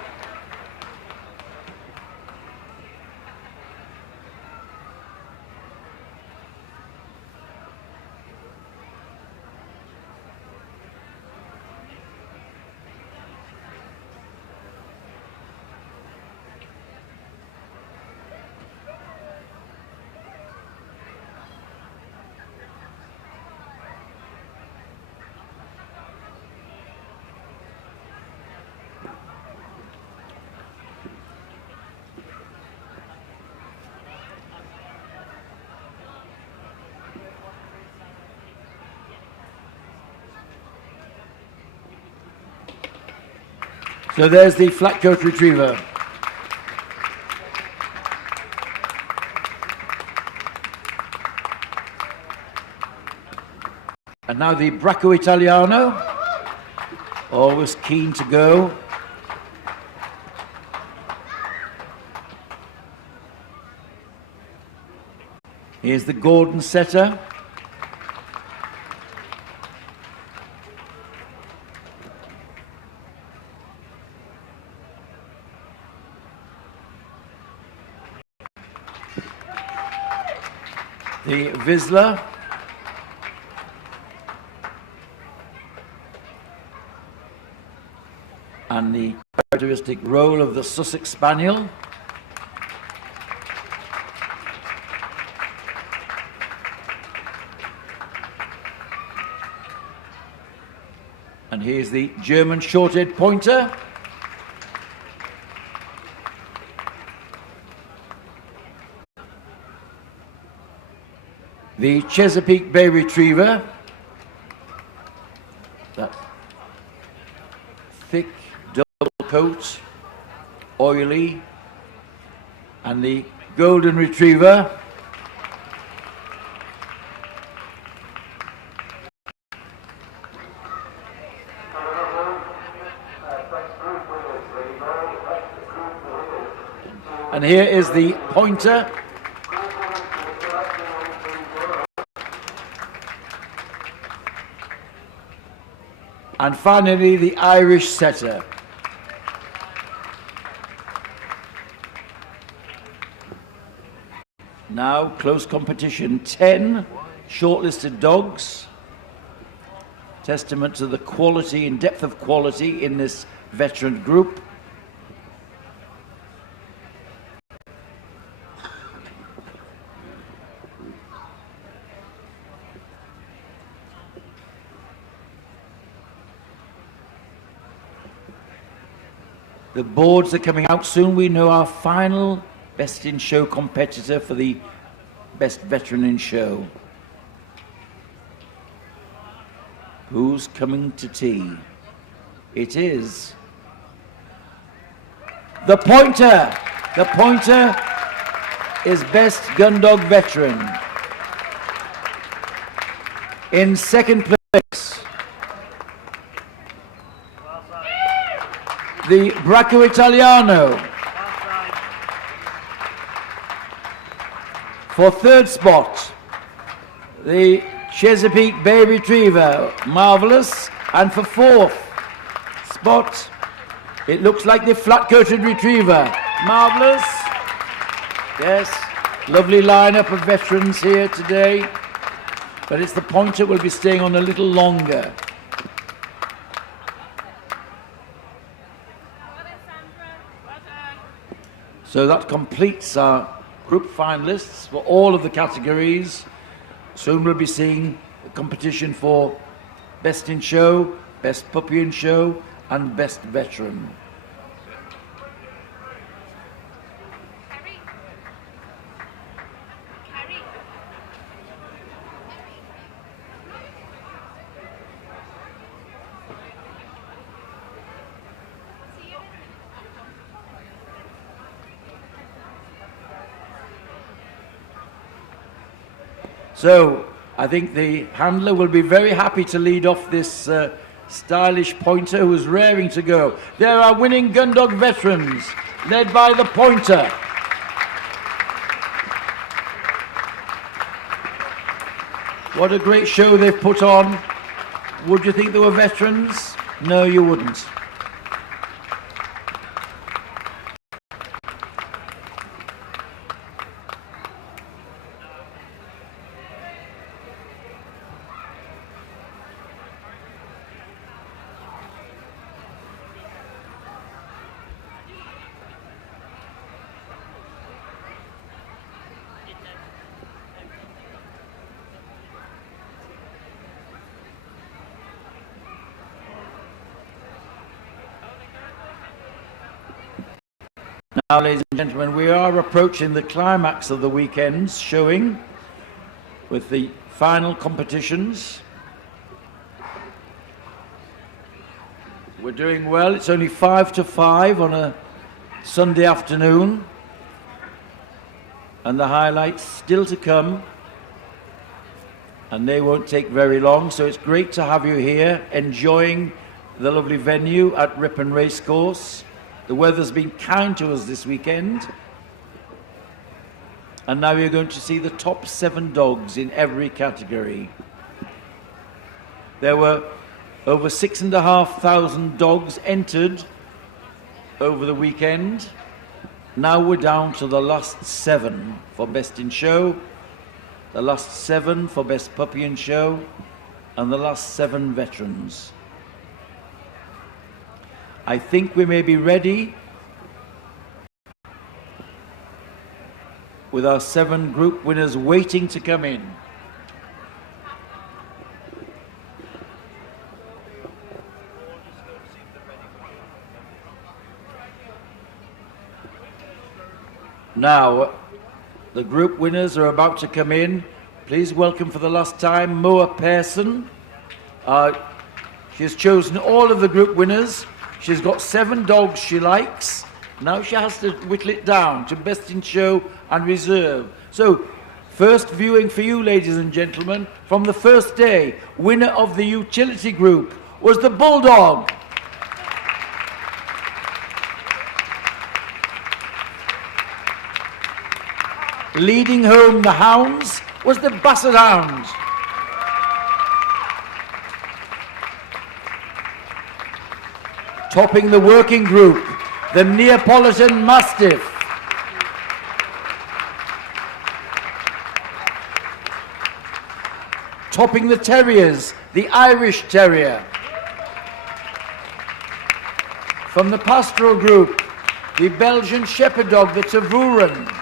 So there's the Flat-Coat Retriever. And now the Braco Italiano, always keen to go. Here's the Gordon Setter. The Vizsla, and the characteristic roll of the Sussex Spaniel. And here's the German Short-Haired Pointer. The Chesapeake Bay Retriever, that thick double coat, oily, and the Golden Retriever, and here is the Pointer. And finally, the Irish Setter. Now, close competition, 10 shortlisted dogs. Testament to the quality and depth of quality in this veteran group. The boards are coming out soon. We know our final Best in Show competitor for the Best Veteran in Show. Who's coming to tea? It is the Pointer. The Pointer is Best Gundog Veteran. In second place, the Braco Italiano. For third spot, the Chesapeake Bay Retriever, marvellous. And for fourth spot, it looks like the flat-coated Retriever, marvellous. Yes, lovely lineup of veterans here today, but it's the Pointer will be staying on a little longer. So that completes our group finalists for all of the categories. Soon we'll be seeing the competition for Best in Show, Best Puppy in Show, and Best Veteran. So, I think the handler will be very happy to lead off this stylish Pointer who is raring to go. There are winning Gundog veterans, led by the Pointer. What a great show they've put on. Would you think they were veterans? No, you wouldn't. Now, ladies and gentlemen, we are approaching the climax of the weekend's showing with the final competitions. We're doing well. It's only 5 to 5 on a Sunday afternoon, and the highlights still to come, and they won't take very long. So it's great to have you here enjoying the lovely venue at Ripon Racecourse. The weather's been kind to us this weekend. And now you're going to see the top 7 dogs in every category. There were over 6,500 dogs entered over the weekend. Now we're down to the last 7 for Best in Show, the last 7 for Best Puppy in Show, and the last 7 veterans. I think we may be ready with our 7 group winners waiting to come in. Now, the group winners are about to come in. Please welcome for the last time Moa Pearson. She has chosen all of the group winners. She's got 7 dogs she likes. Now she has to whittle it down to Best in Show and Reserve. So, first viewing for you, ladies and gentlemen, from the first day, winner of the utility group was the Bulldog. Leading home the Hounds was the Basset Hound. Topping the working group, the Neapolitan Mastiff. Topping the Terriers, the Irish Terrier. From the pastoral group, the Belgian Shepherd dog, the Tervuren.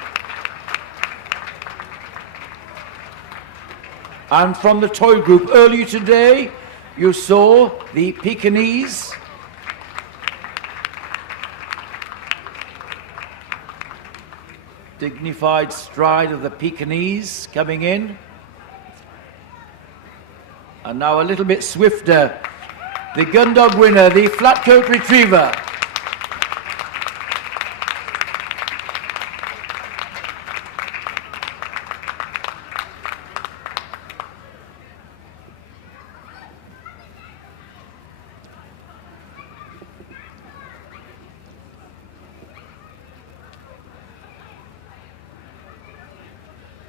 And from the toy group, earlier today, you saw the Pekinese. dignified stride of the Pekinese coming in. And now a little bit swifter, the Gundog winner, the Flatcoat Retriever.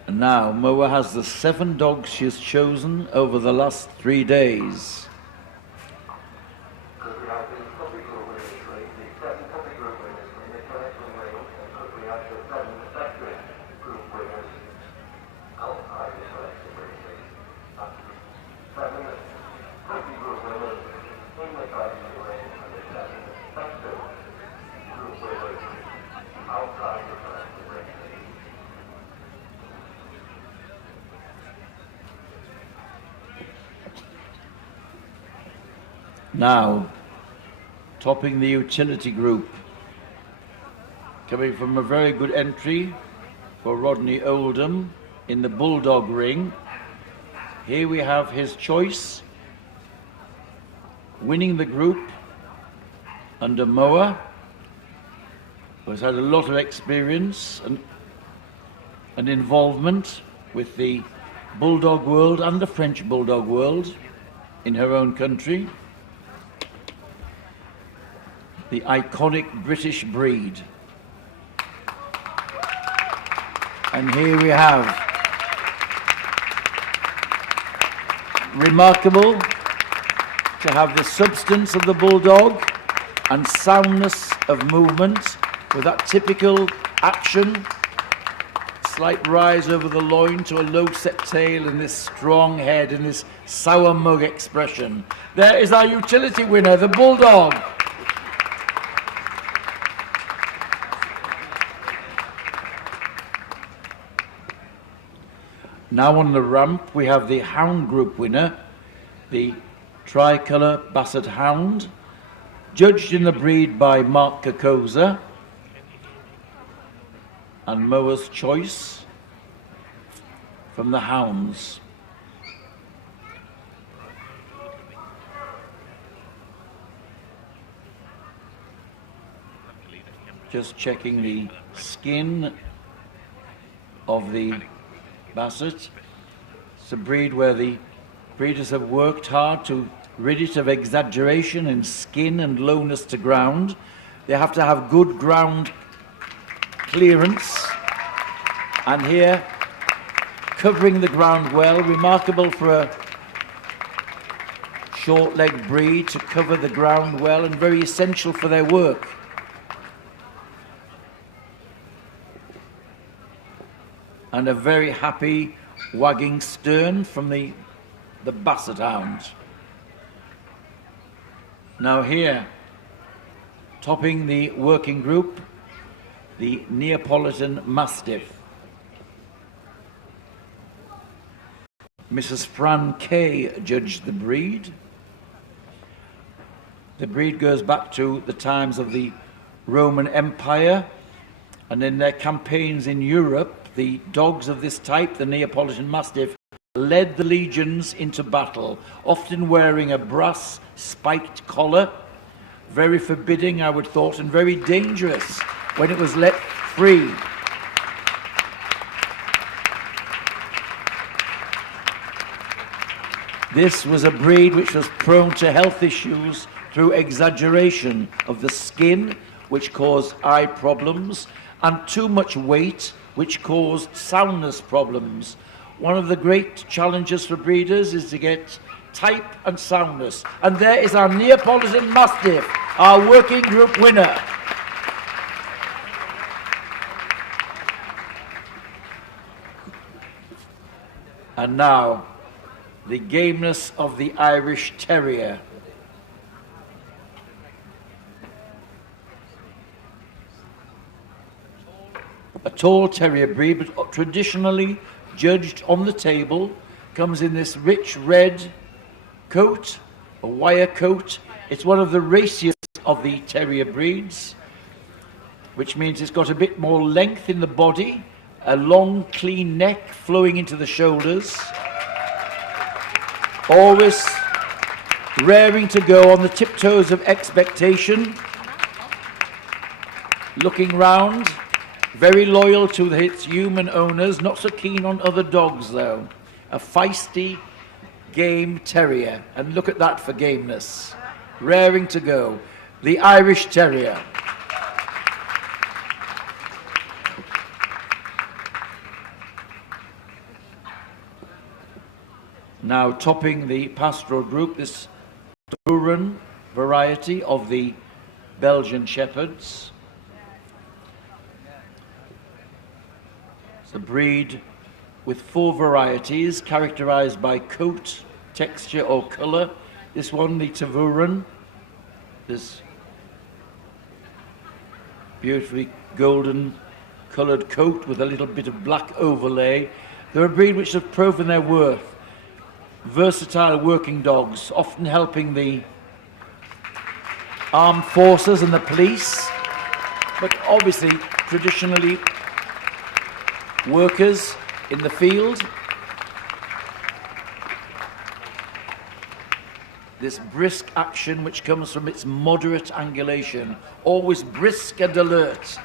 And now Moa has the 7 dogs she has chosen over the last 3 days. Now, topping the utility group, coming from a very good entry for Rodney Oldham in the Bulldog ring. Here we have his choice, winning the group under Moa, who has had a lot of experience and involvement with the Bulldog world and the French Bulldog world in her own country. The iconic British breed. And here we have, remarkable to have the substance of the Bulldog and soundness of movement with that typical action, slight rise over the loin to a low set tail and this strong head and this sour mug expression. There is our utility winner, the Bulldog. Now on the ramp we have the Hound Group winner, the tricolour Basset Hound, judged in the breed by Mark Kakosa, and Moa's choice from the Hounds. Just checking the skin of the Basset. It's a breed where the breeders have worked hard to rid it of exaggeration in skin and lowness to ground. They have to have good ground clearance, and here covering the ground well, remarkable for a short leg breed to cover the ground well and very essential for their work. And a very happy wagging stern from the Basset Hound. Now here, topping the working group, the Neapolitan Mastiff. Mrs. Fran Kay judged the breed. The breed goes back to the times of the Roman Empire, and in their campaigns in Europe, the dogs of this type, the Neapolitan Mastiff, led the legions into battle, often wearing a brass spiked collar, very forbidding, I would thought, and very dangerous when it was let free. This was a breed which was prone to health issues through exaggeration of the skin, which caused eye problems, and too much weight, which caused soundness problems. One of the great challenges for breeders is to get type and soundness. And there is our Neapolitan Mastiff, our working group winner. And now, the gameness of the Irish Terrier. A tall terrier breed, but traditionally judged on the table, comes in this rich red coat, a wire coat. It's one of the raciest of the terrier breeds. which means it's got a bit more length in the body, a long, clean neck flowing into the shoulders. Always raring to go on the tiptoes of expectation. Looking round, very loyal to its human owners, not so keen on other dogs though. A feisty, game terrier, and look at that for gameness. Raring to go. The Irish Terrier. Now topping the pastoral group, this Buren variety of the Belgian Shepherds. It's a breed with 4 varieties characterized by coat, texture or color. This one, the Tavuren, this beautifully golden colored coat with a little bit of black overlay. They're a breed which have proven their worth. Versatile working dogs, often helping the armed forces and the police, but obviously traditionally workers in the field. This brisk action which comes from its moderate angulation, always brisk and alert.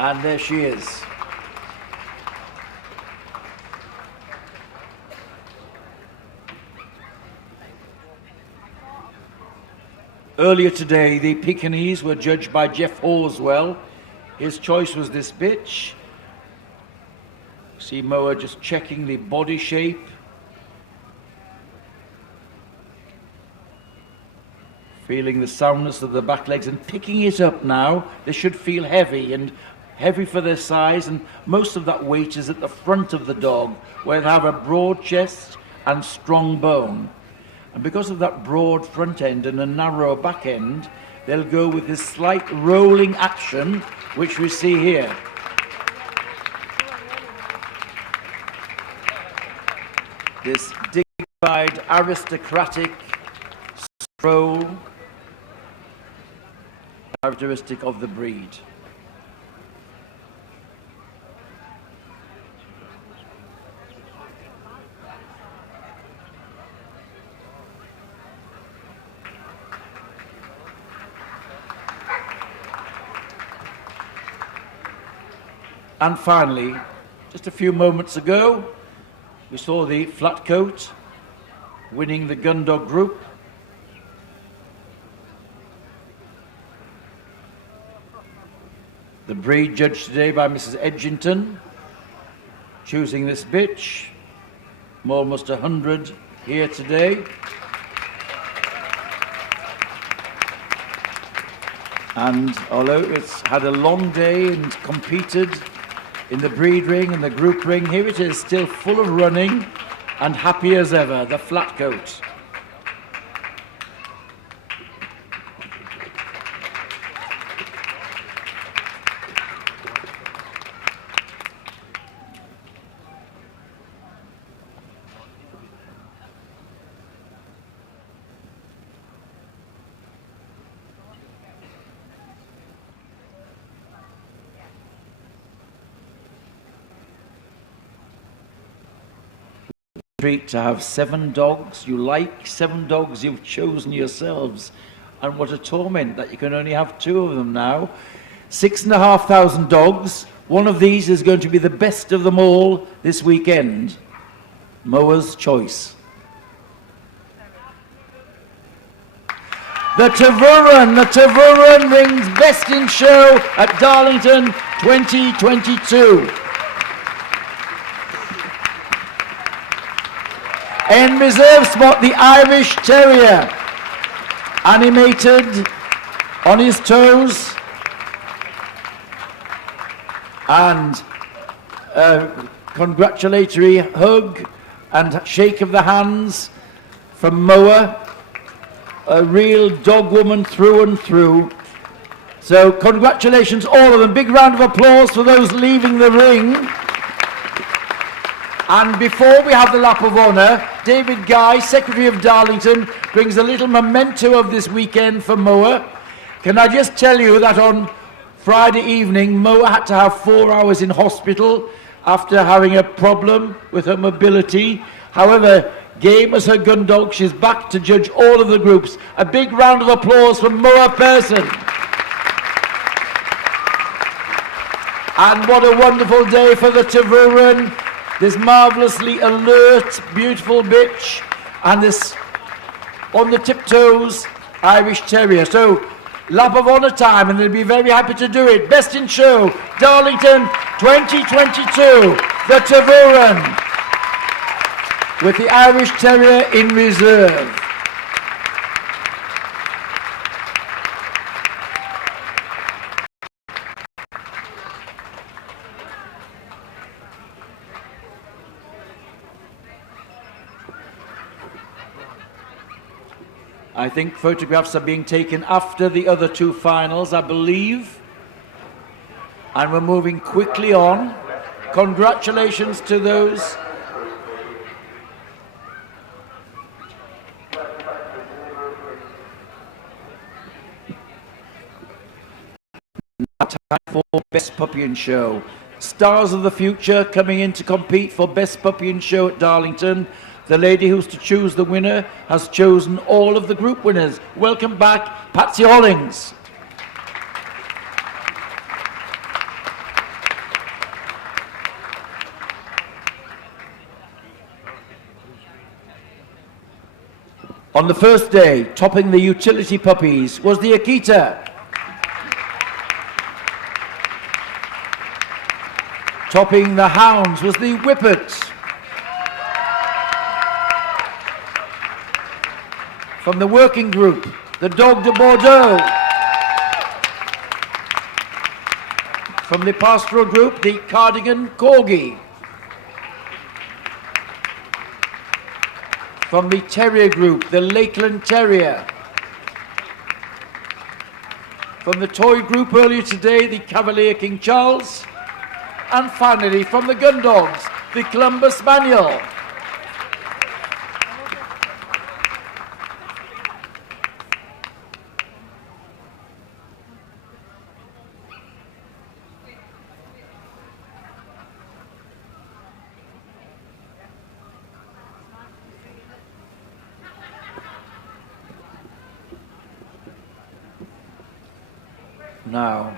And there she is. Earlier today, the Pekinese were judged by Jeff Horswell. His choice was this bitch. See Moa just checking the body shape. Feeling the soundness of the back legs and picking it up now. They should feel heavy and heavy for their size, and most of that weight is at the front of the dog, where they have a broad chest and strong bone. And because of that broad front end and a narrow back end, they'll go with this slight rolling action, which we see here. This dignified, aristocratic stroll, characteristic of the breed. And finally, just a few moments ago, we saw the flat coat winning the Gundog Group. The breed judged today by Mrs. Edgington, choosing this bitch. Almost 100 here today. And although it's had a long day and competed in the breed ring and the group ring, here it is, still full of running and happy as ever, the flat coat. Treat to have 7 dogs you like, 7 dogs you've chosen yourselves, and what a torment that you can only have 2 of them now. 6,500 dogs. One of these is going to be the best of them all this weekend. Moa's choice. The Tavuren rings best in show at Darlington 2022. In reserve spot, the Irish Terrier, animated on his toes, and a congratulatory hug and shake of the hands from Moa, a real dog woman through and through. So congratulations all of them. Big round of applause for those leaving the ring. And before we have the lap of honour, David Guy, Secretary of Darlington, brings a little memento of this weekend for Moa. Can I just tell you that on Friday evening, Mo had to have 4 hours in hospital after having a problem with her mobility. However, game as her gun dog, she's back to judge all of the groups. A big round of applause for Moa Persson. And what a wonderful day for the Tervuren. This marvellously alert, beautiful bitch, and this on the tiptoes Irish Terrier. So, lap of honour time, and they'll be very happy to do it. Best in Show, Darlington 2022, the Tervuren, with the Irish Terrier in reserve. I think photographs are being taken after the other two finals, I believe. And we're moving quickly on. Congratulations to those. Now time for Best Puppy and Show. Stars of the future coming in to compete for Best Puppy and Show at Darlington. The lady who's to choose the winner has chosen all of the group winners. Welcome back, Patsy Hollings. On the first day, topping the utility puppies was the Akita. Topping the hounds was the Whippets. From the working group, the Dog de Bordeaux. From the pastoral group, the Cardigan Corgi. From the Terrier group, the Lakeland Terrier. From the toy group earlier today, the Cavalier King Charles. And finally, from the gun dogs, the Columbus Spaniel. Now,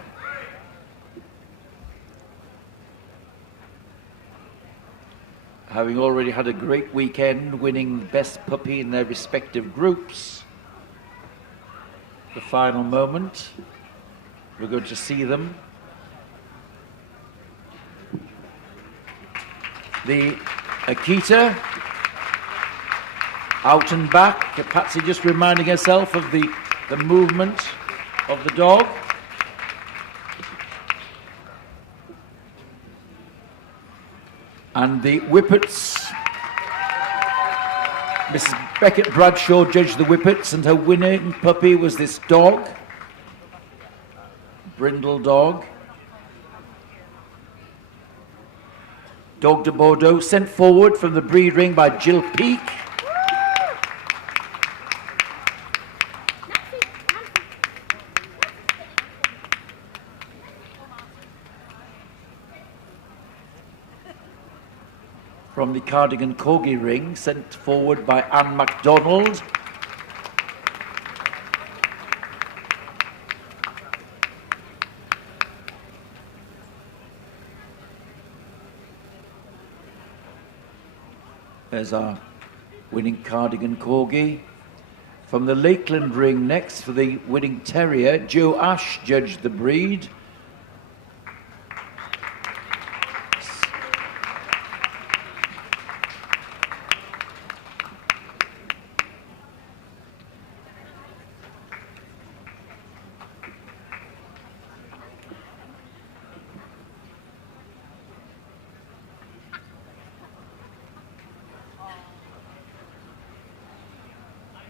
having already had a great weekend winning Best Puppy in their respective groups, the final moment, we're going to see them. The Akita, out and back, Patsy just reminding herself of the movement of the dog. And the Whippets, Mrs. Beckett Bradshaw judged the Whippets, and her winning puppy was this dog, brindle dog. Dog de Bordeaux, sent forward from the breed ring by Jill Peake. From the Cardigan Corgi ring, sent forward by Anne MacDonald. There's our winning Cardigan Corgi. From the Lakeland ring next for the winning Terrier, Joe Ash judged the breed.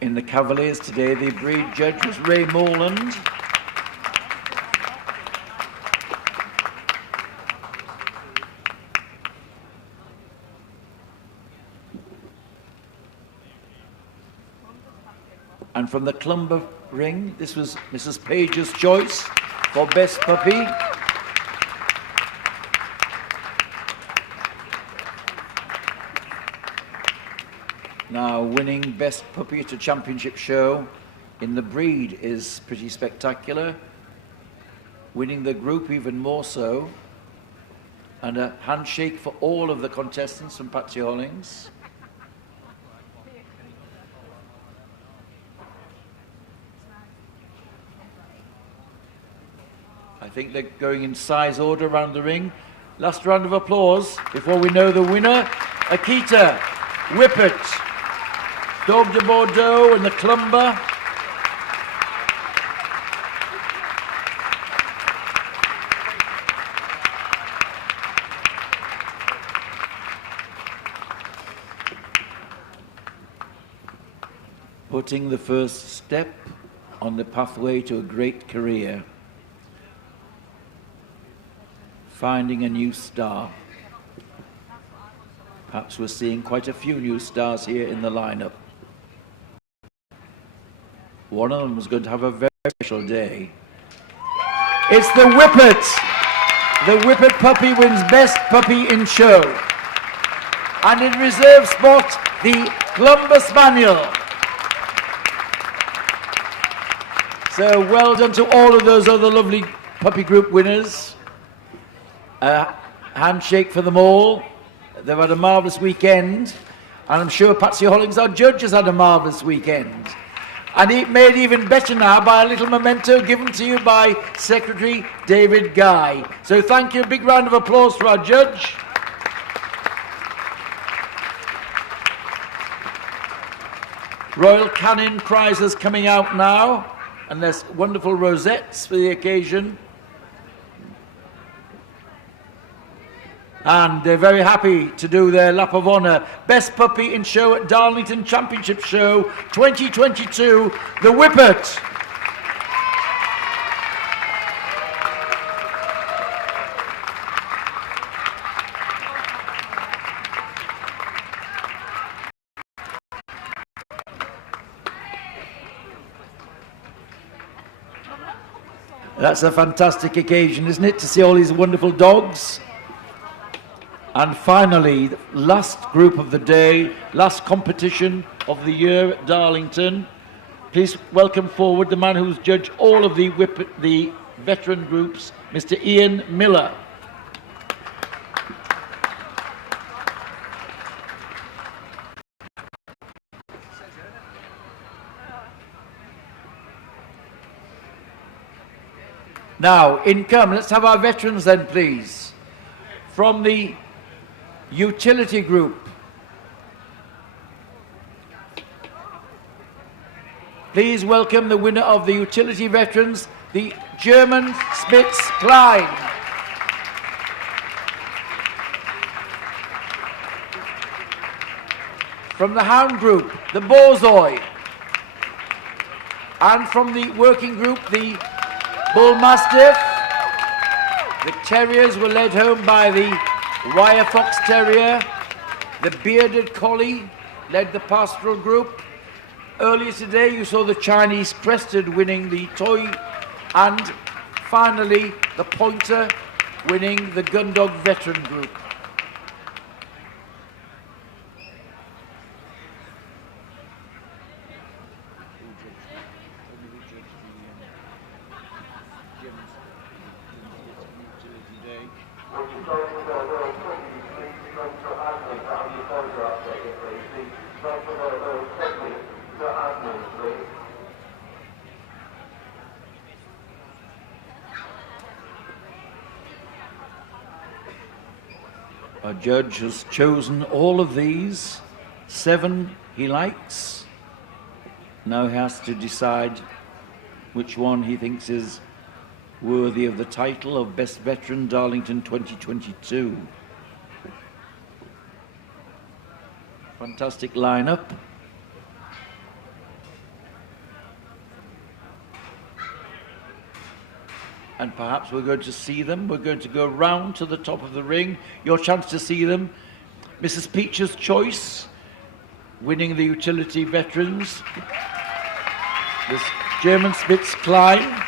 In the Cavaliers today, the breed judge was Ray Morland. And from the Clumber ring, this was Mrs. Page's choice, for Best Puppy. Now, winning Best Puppy at a championship show in the breed is pretty spectacular. Winning the group even more so. And a handshake for all of the contestants from Patsy Hollings. I think they're going in size order around the ring. Last round of applause before we know the winner. Akita, Whippet, Dog de Bordeaux and the Clumber. Putting the first step on the pathway to a great career. Finding a new star. Perhaps we're seeing quite a few new stars here in the lineup. One of them is going to have a very special day. It's the Whippet. The Whippet puppy wins Best Puppy in Show. And in reserve spot, the Clumber Spaniel. So well done to all of those other lovely puppy group winners. A handshake for them all. They've had a marvellous weekend. And I'm sure Patsy Hollings, our judge, has had a marvellous weekend. And it made even better now by a little memento given to you by Secretary David Guy. So thank you. A big round of applause for our judge. Royal Canin prizes coming out now. And there's wonderful rosettes for the occasion. And they're very happy to do their lap of honour. Best Puppy in Show at Darlington Championship Show 2022, the Whippet. That's a fantastic occasion, isn't it, to see all these wonderful dogs? And finally, last group of the day, last competition of the year at Darlington. Please welcome forward the man who's judged all of the veteran groups, Mr. Ian Miller. Now, in come, let's have our veterans then, please. From the utility group, please welcome the winner of the utility veterans, the German Spitz Klein. From the Hound Group, the Borzoi. And from the working group, the Bull Mastiff. The Terriers were led home by the Wire Fox Terrier. The Bearded Collie led the Pastoral Group. Earlier today you saw the Chinese Crested winning the Toy, and finally the Pointer winning the Gundog Veteran Group. Our judge has chosen all of these, 7 he likes. Now he has to decide which one he thinks is worthy of the title of Best Veteran Darlington 2022. Fantastic lineup. And perhaps we're going to see them. We're going to go round to the top of the ring. Your chance to see them. Mrs. Peach's Choice, winning the utility veterans. This German Spitz Klein.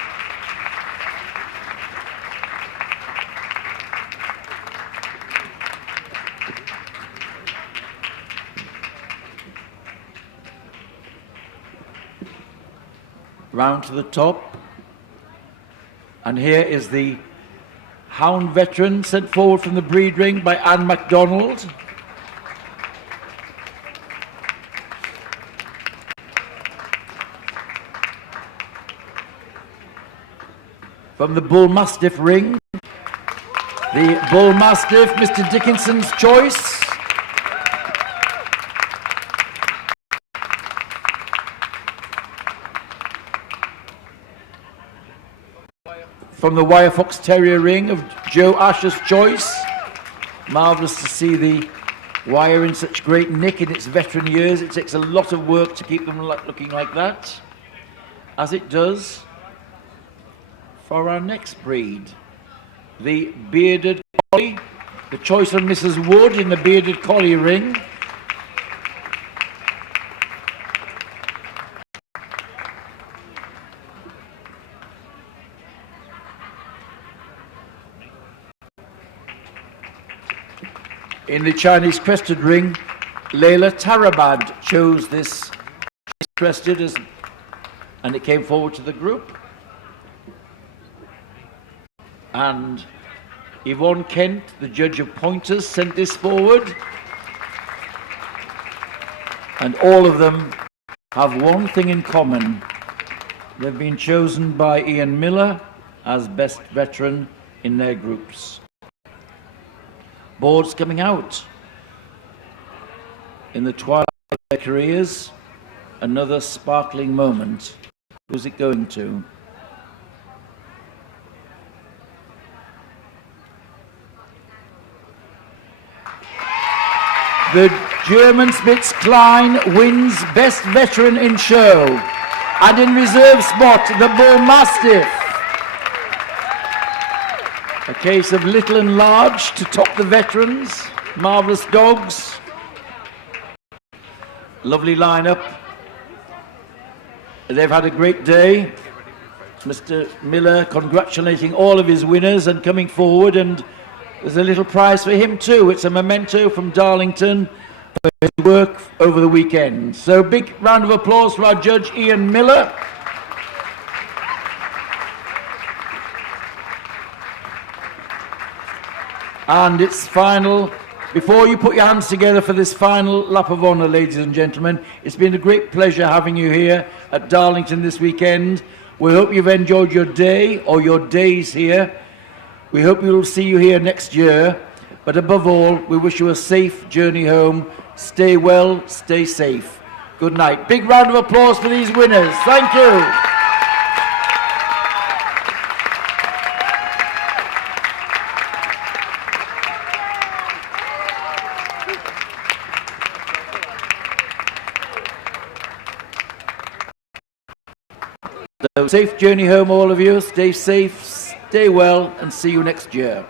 round to the top. And here is the Hound veteran sent forward from the breed ring by Anne MacDonald. From the Bull Mastiff ring, the Bull Mastiff, Mr. Dickinson's choice. From the Wire Fox Terrier ring of Joe Asher's choice. Marvellous to see the wire in such great nick in its veteran years. It takes a lot of work to keep them looking like that, as it does for our next breed, the Bearded Collie, the choice of Mrs. Wood in the Bearded Collie ring. In the Chinese Crested ring, Layla Tarabad chose this Crested and it came forward to the group. And Yvonne Kent, the judge of pointers, sent this forward. And all of them have one thing in common. They've been chosen by Ian Miller as best veteran in their groups. Boards coming out in the twilight of their careers. Another sparkling moment. Who's it going to? The German Spitz Klein wins best veteran in show. And in reserve spot, the Bull Mastiff. A case of little and large to top the veterans. Marvellous dogs. Lovely lineup. They've had a great day. Mr. Miller congratulating all of his winners and coming forward, and there's a little prize for him too. It's a memento from Darlington for his work over the weekend. So big round of applause for our judge Ian Miller. And it's final. Before you put your hands together for this final lap of honour, ladies and gentlemen, it's been a great pleasure having you here at Darlington this weekend. We hope you've enjoyed your day or your days here. We hope we'll see you here next year. But above all, we wish you a safe journey home. Stay well, stay safe. Good night. Big round of applause for these winners. Thank you. So safe journey home, all of you. Stay safe, stay well, and see you next year.